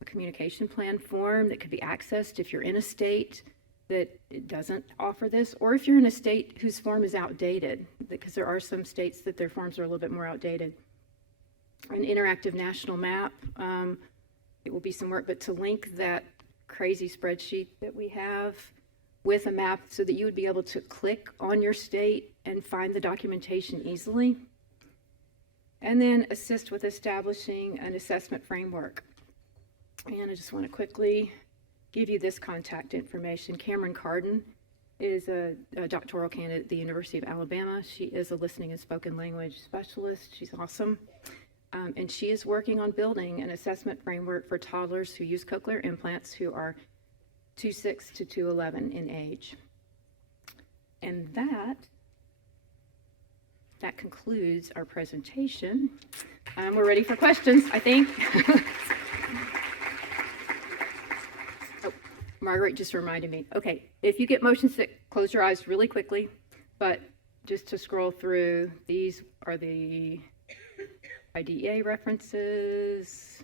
a communication plan form that could be accessed if you're in a state that doesn't offer this, or if you're in a state whose form is outdated, because there are some states that their forms are a little bit more outdated. An interactive national map, it will be some work, but to link that crazy spreadsheet that we have with a map so that you would be able to click on your state and find the documentation easily. And then assist with establishing an assessment framework. And I just want to quickly give you this contact information. Cameron Carden is a doctoral candidate at the University of Alabama. She is a listening and spoken language specialist. She's awesome. And she is working on building an assessment framework for toddlers who use cochlear implants who are 2.6 to 2.11 in age. And that that concludes our presentation. We're ready for questions, I think. Oh, Marguerite just reminded me. Okay, if you get motion sick, close your eyes really quickly, but just to scroll through, these are the IDEA references.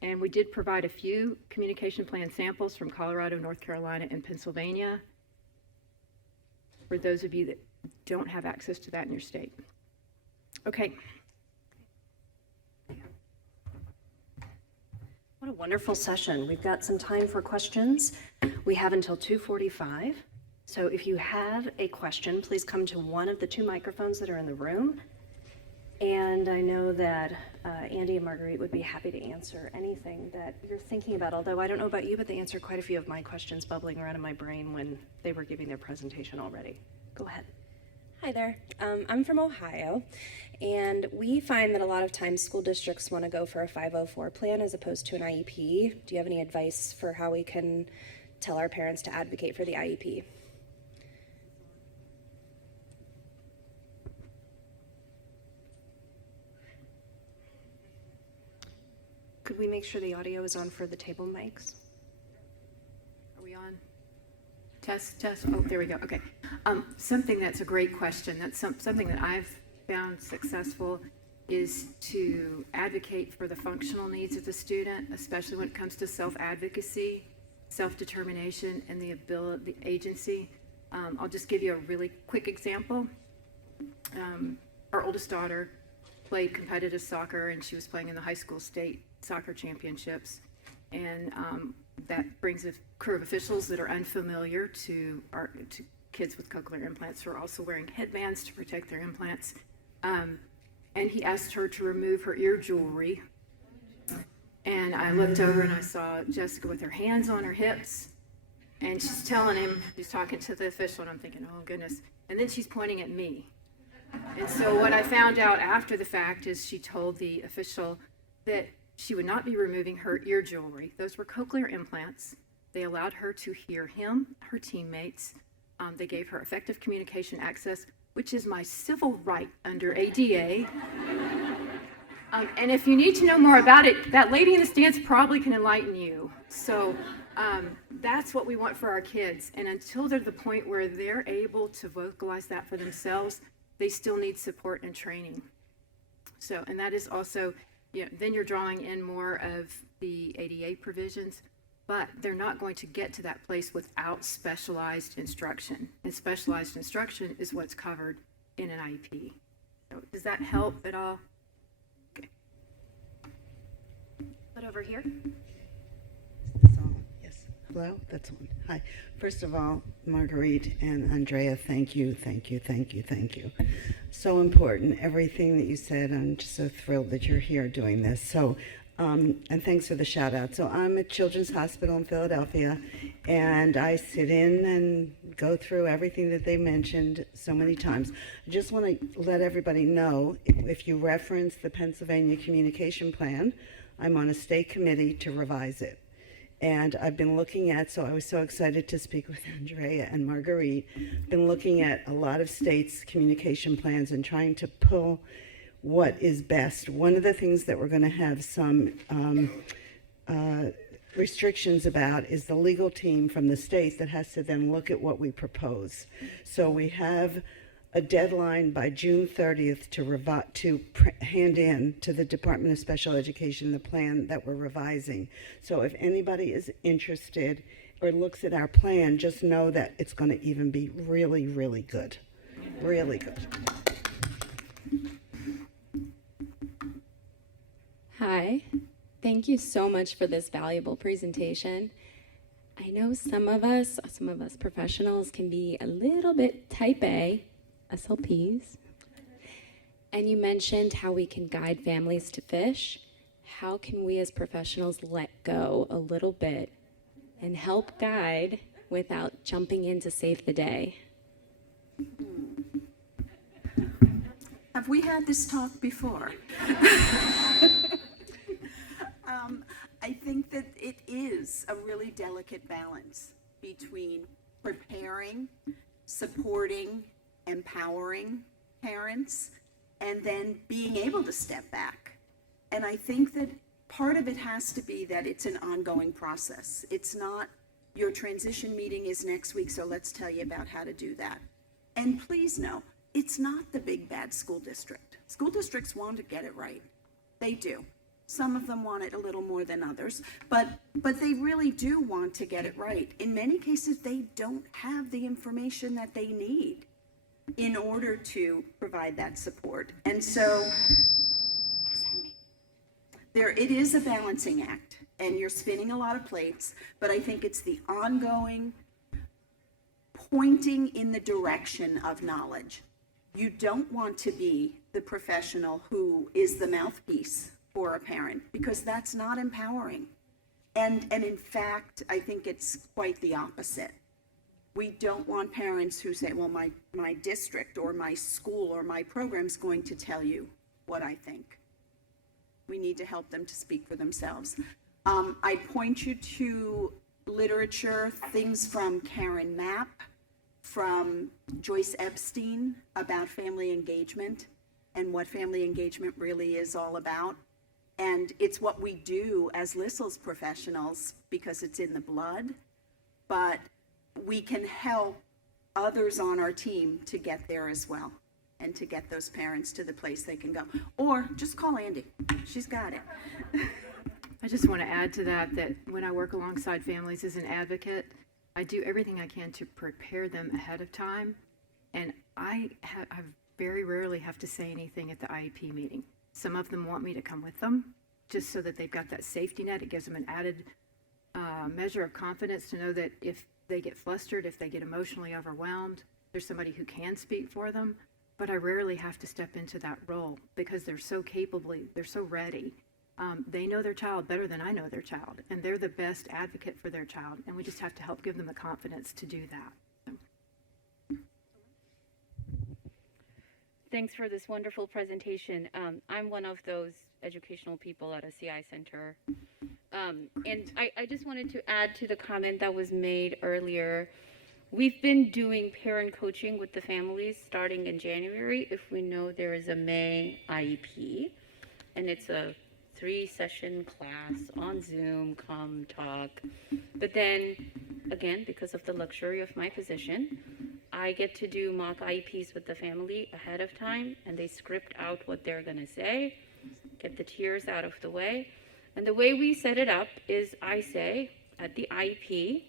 And we did provide a few communication plan samples from Colorado, North Carolina, and Pennsylvania for those of you that don't have access to that in your state. Okay. What a wonderful session. We've got some time for questions. We have until 2:45. So if you have a question, please come to one of the two microphones that are in the room. And I know that Andi and Marguerite would be happy to answer anything that you're thinking about, although I don't know about you, but they answered quite a few of my questions bubbling around in my brain when they were giving their presentation already. Go ahead. Hi there. I'm from Ohio, and we find that a lot of times school districts want to go for a 504 plan as opposed to an IEP. Do you have any advice for how we can tell our parents to advocate for the IEP? Could we make sure the audio is on for the table mics? Are we on? Test, test. Oh, there we go. Okay. Something that's a great question. That's something that I've found successful is to advocate for the functional needs of the student, especially when it comes to self-advocacy, self-determination, and the agency. I'll just give you a really quick example. Our oldest daughter played competitive soccer, and she was playing in the high school state soccer championships. And that brings a crew of officials that are unfamiliar to kids with cochlear implants who are also wearing headbands to protect their implants. And he asked her to remove her ear jewelry. And I looked over and I saw Jessica with her hands on her hips. And she's telling him, she's talking to the official, and I'm thinking, oh goodness. And then she's pointing at me. And so what I found out after the fact is she told the official that she would not be removing her ear jewelry. Those were cochlear implants. They allowed her to hear him, her teammates. They gave her effective communication access, which is my civil right under ADA. And if you need to know more about it, that lady in the stands probably can enlighten you. So that's what we want for our kids. And until they're at the point where they're able to vocalize that for themselves, they still need support and training. So, and that is also, then you're drawing in more of the ADA provisions, but they're not going to get to that place without specialized instruction. And specialized instruction is what's covered in an IEP. So does that help at all? Okay. But over here. Yes. Hello, that's one. Hi. First of all, Marguerite and Andrea, thank you. So important. Everything that you said, I'm just so thrilled that you're here doing this. So, and thanks for the shout out. So I'm at Children's Hospital in Philadelphia, and I sit in and go through everything that they mentioned so many times. I just want to let everybody know, if you reference the Pennsylvania Communication Plan, I'm on a state committee to revise it. And I've been looking at, so I was so excited to speak with Andrea and Marguerite, been looking at a lot of states' communication plans and trying to pull what is best. One of the things that we're going to have some restrictions about is the legal team from the state that has to then look at what we propose. So we have a deadline by June 30th to hand in to the Department of Special Education the plan that we're revising. So if anybody is interested or looks at our plan, just know that it's going to even be really, really good. Really good. Hi, thank you so much for this valuable presentation. I know some of us professionals can be a little bit type A, SLPs, and you mentioned how we can guide families to fish. How can we as professionals let go a little bit and help guide without jumping in to save the day? Have we had this talk before? I think that it is a really delicate balance between preparing, supporting, empowering parents, and then being able to step back. And I think that part of it has to be that it's an ongoing process. It's not your transition meeting is next week, so let's tell you about how to do that. And please know, it's not the big bad school district. School districts want to get it right. They do. Some of them want it a little more than others, but they really do want to get it right. In many cases, they don't have the information that they need in order to provide that support. And so it is a balancing act, and you're spinning a lot of plates, but I think it's the ongoing pointing in the direction of knowledge. You don't want to be the professional who is the mouthpiece for a parent, because that's not empowering. And in fact, I think it's quite the opposite. We don't want parents who say, well, my district or my school or my program's going to tell you what I think. We need to help them to speak for themselves. I point you to literature, things from Karen Mapp, from Joyce Epstein about family engagement and what family engagement really is all about. And it's what we do as LSLS professionals because it's in the blood, but we can help others on our team to get there as well and to get those parents to the place they can go. Or just call Andi. She's got it. I just want to add to that when I work alongside families as an advocate, I do everything I can to prepare them ahead of time. And I very rarely have to say anything at the IEP meeting. Some of them want me to come with them just so that they've got that safety net. It gives them an added measure of confidence to know that if they get flustered, if they get emotionally overwhelmed, there's somebody who can speak for them. But I rarely have to step into that role because they're so they're so ready. They know their child better than I know their child, and they're the best advocate for their child, and we just have to help give them the confidence to do that. Thanks for this wonderful presentation. I'm one of those educational people at a CI center. And I just wanted to add to the comment that was made earlier. We've been doing parent coaching with the families starting in January if we know there is a May IEP, and it's a 3-session class on Zoom, come talk. But then, again, because of the luxury of my position, I get to do mock IEPs with the family ahead of time, and they script out what they're going to say, get the tears out of the way. And the way we set it up is I say at the IEP,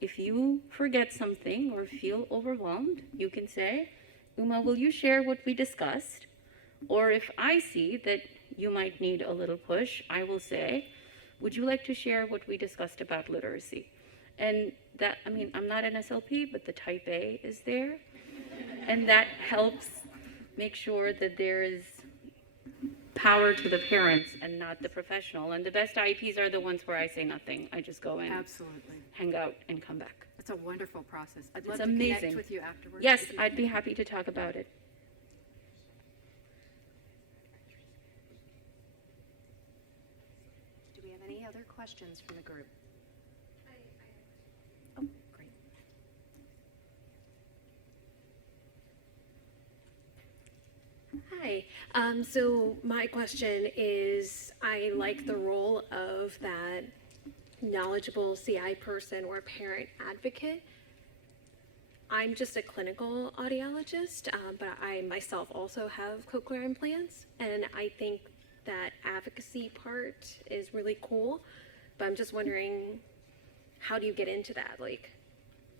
if you forget something or feel overwhelmed, you can say, Uma, will you share what we discussed? Or if I see that you might need a little push, I will say, would you like to share what we discussed about literacy? And that, I mean, I'm not an SLP, but the type A is there. And that helps make sure that there is power to the parents and not the professional. And the best IEPs are the ones where I say nothing. I just go in, Absolutely. hang out, and come back. That's a wonderful process. I'd love It's to amazing. connect with you afterwards. Yes, if you- I'd be happy to talk about it. Do we have any other questions from the group? Oh, great. Hi. So my question is, I like the role of that knowledgeable CI person or parent advocate. I'm just a clinical audiologist, but I myself also have cochlear implants, and I think that advocacy part is really cool. But I'm just wondering, how do you get into that? Like,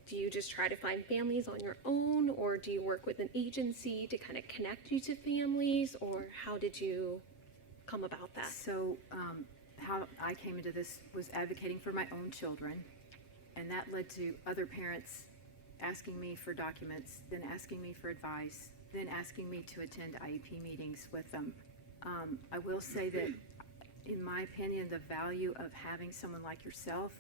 do you just try to find families on your own, or do you work with an agency to kind of connect you to families, or how did you come about that? So how I came into this was advocating for my own children, and that led to other parents asking me for documents, then asking me for advice, then asking me to attend IEP meetings with them. I will say that, in my opinion, the value of having someone like yourself,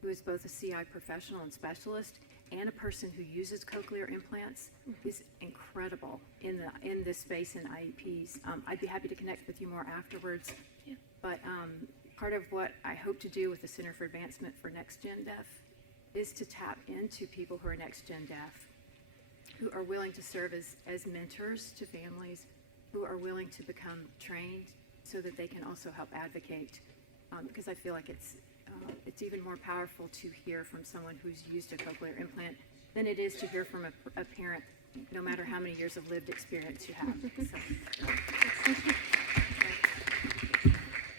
who is both a CI professional and specialist, and a person who uses cochlear implants, is incredible in this space in IEPs. I'd be happy to connect with you more afterwards. Yeah. But part of what I hope to do with the Center for Advancement for Next Gen Deaf is to tap into people who are Next Gen Deaf who are willing to serve as mentors to families, who are willing to become trained so that they can also help advocate, because I feel like it's even more powerful to hear from someone who's used a cochlear implant than it is to hear from a parent, no matter how many years of lived experience you have. So.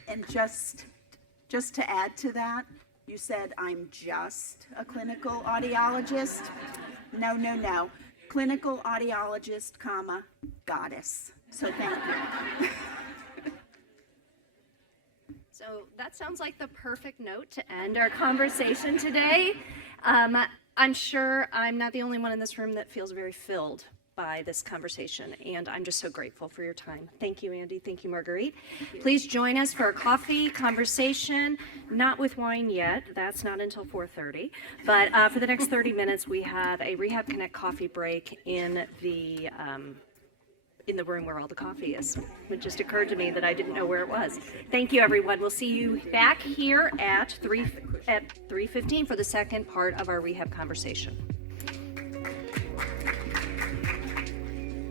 And just to add to that, you said I'm just a clinical audiologist. No, no, no. Clinical audiologist, comma, goddess. So thank you. So that sounds like the perfect note to end our conversation today. I'm sure I'm not the only one in this room that feels very filled by this conversation, and I'm just so grateful for your time. Thank you, Andi. Thank you, Marguerite. Please join us for a coffee conversation, not with wine yet. That's not until 4:30. But for the next 30 minutes, we have a Rehab Connect coffee break in the room where all the coffee is. It just occurred to me that I didn't know where it was. Thank you, everyone. We'll see you back here at 3:15 for the second part of our rehab conversation.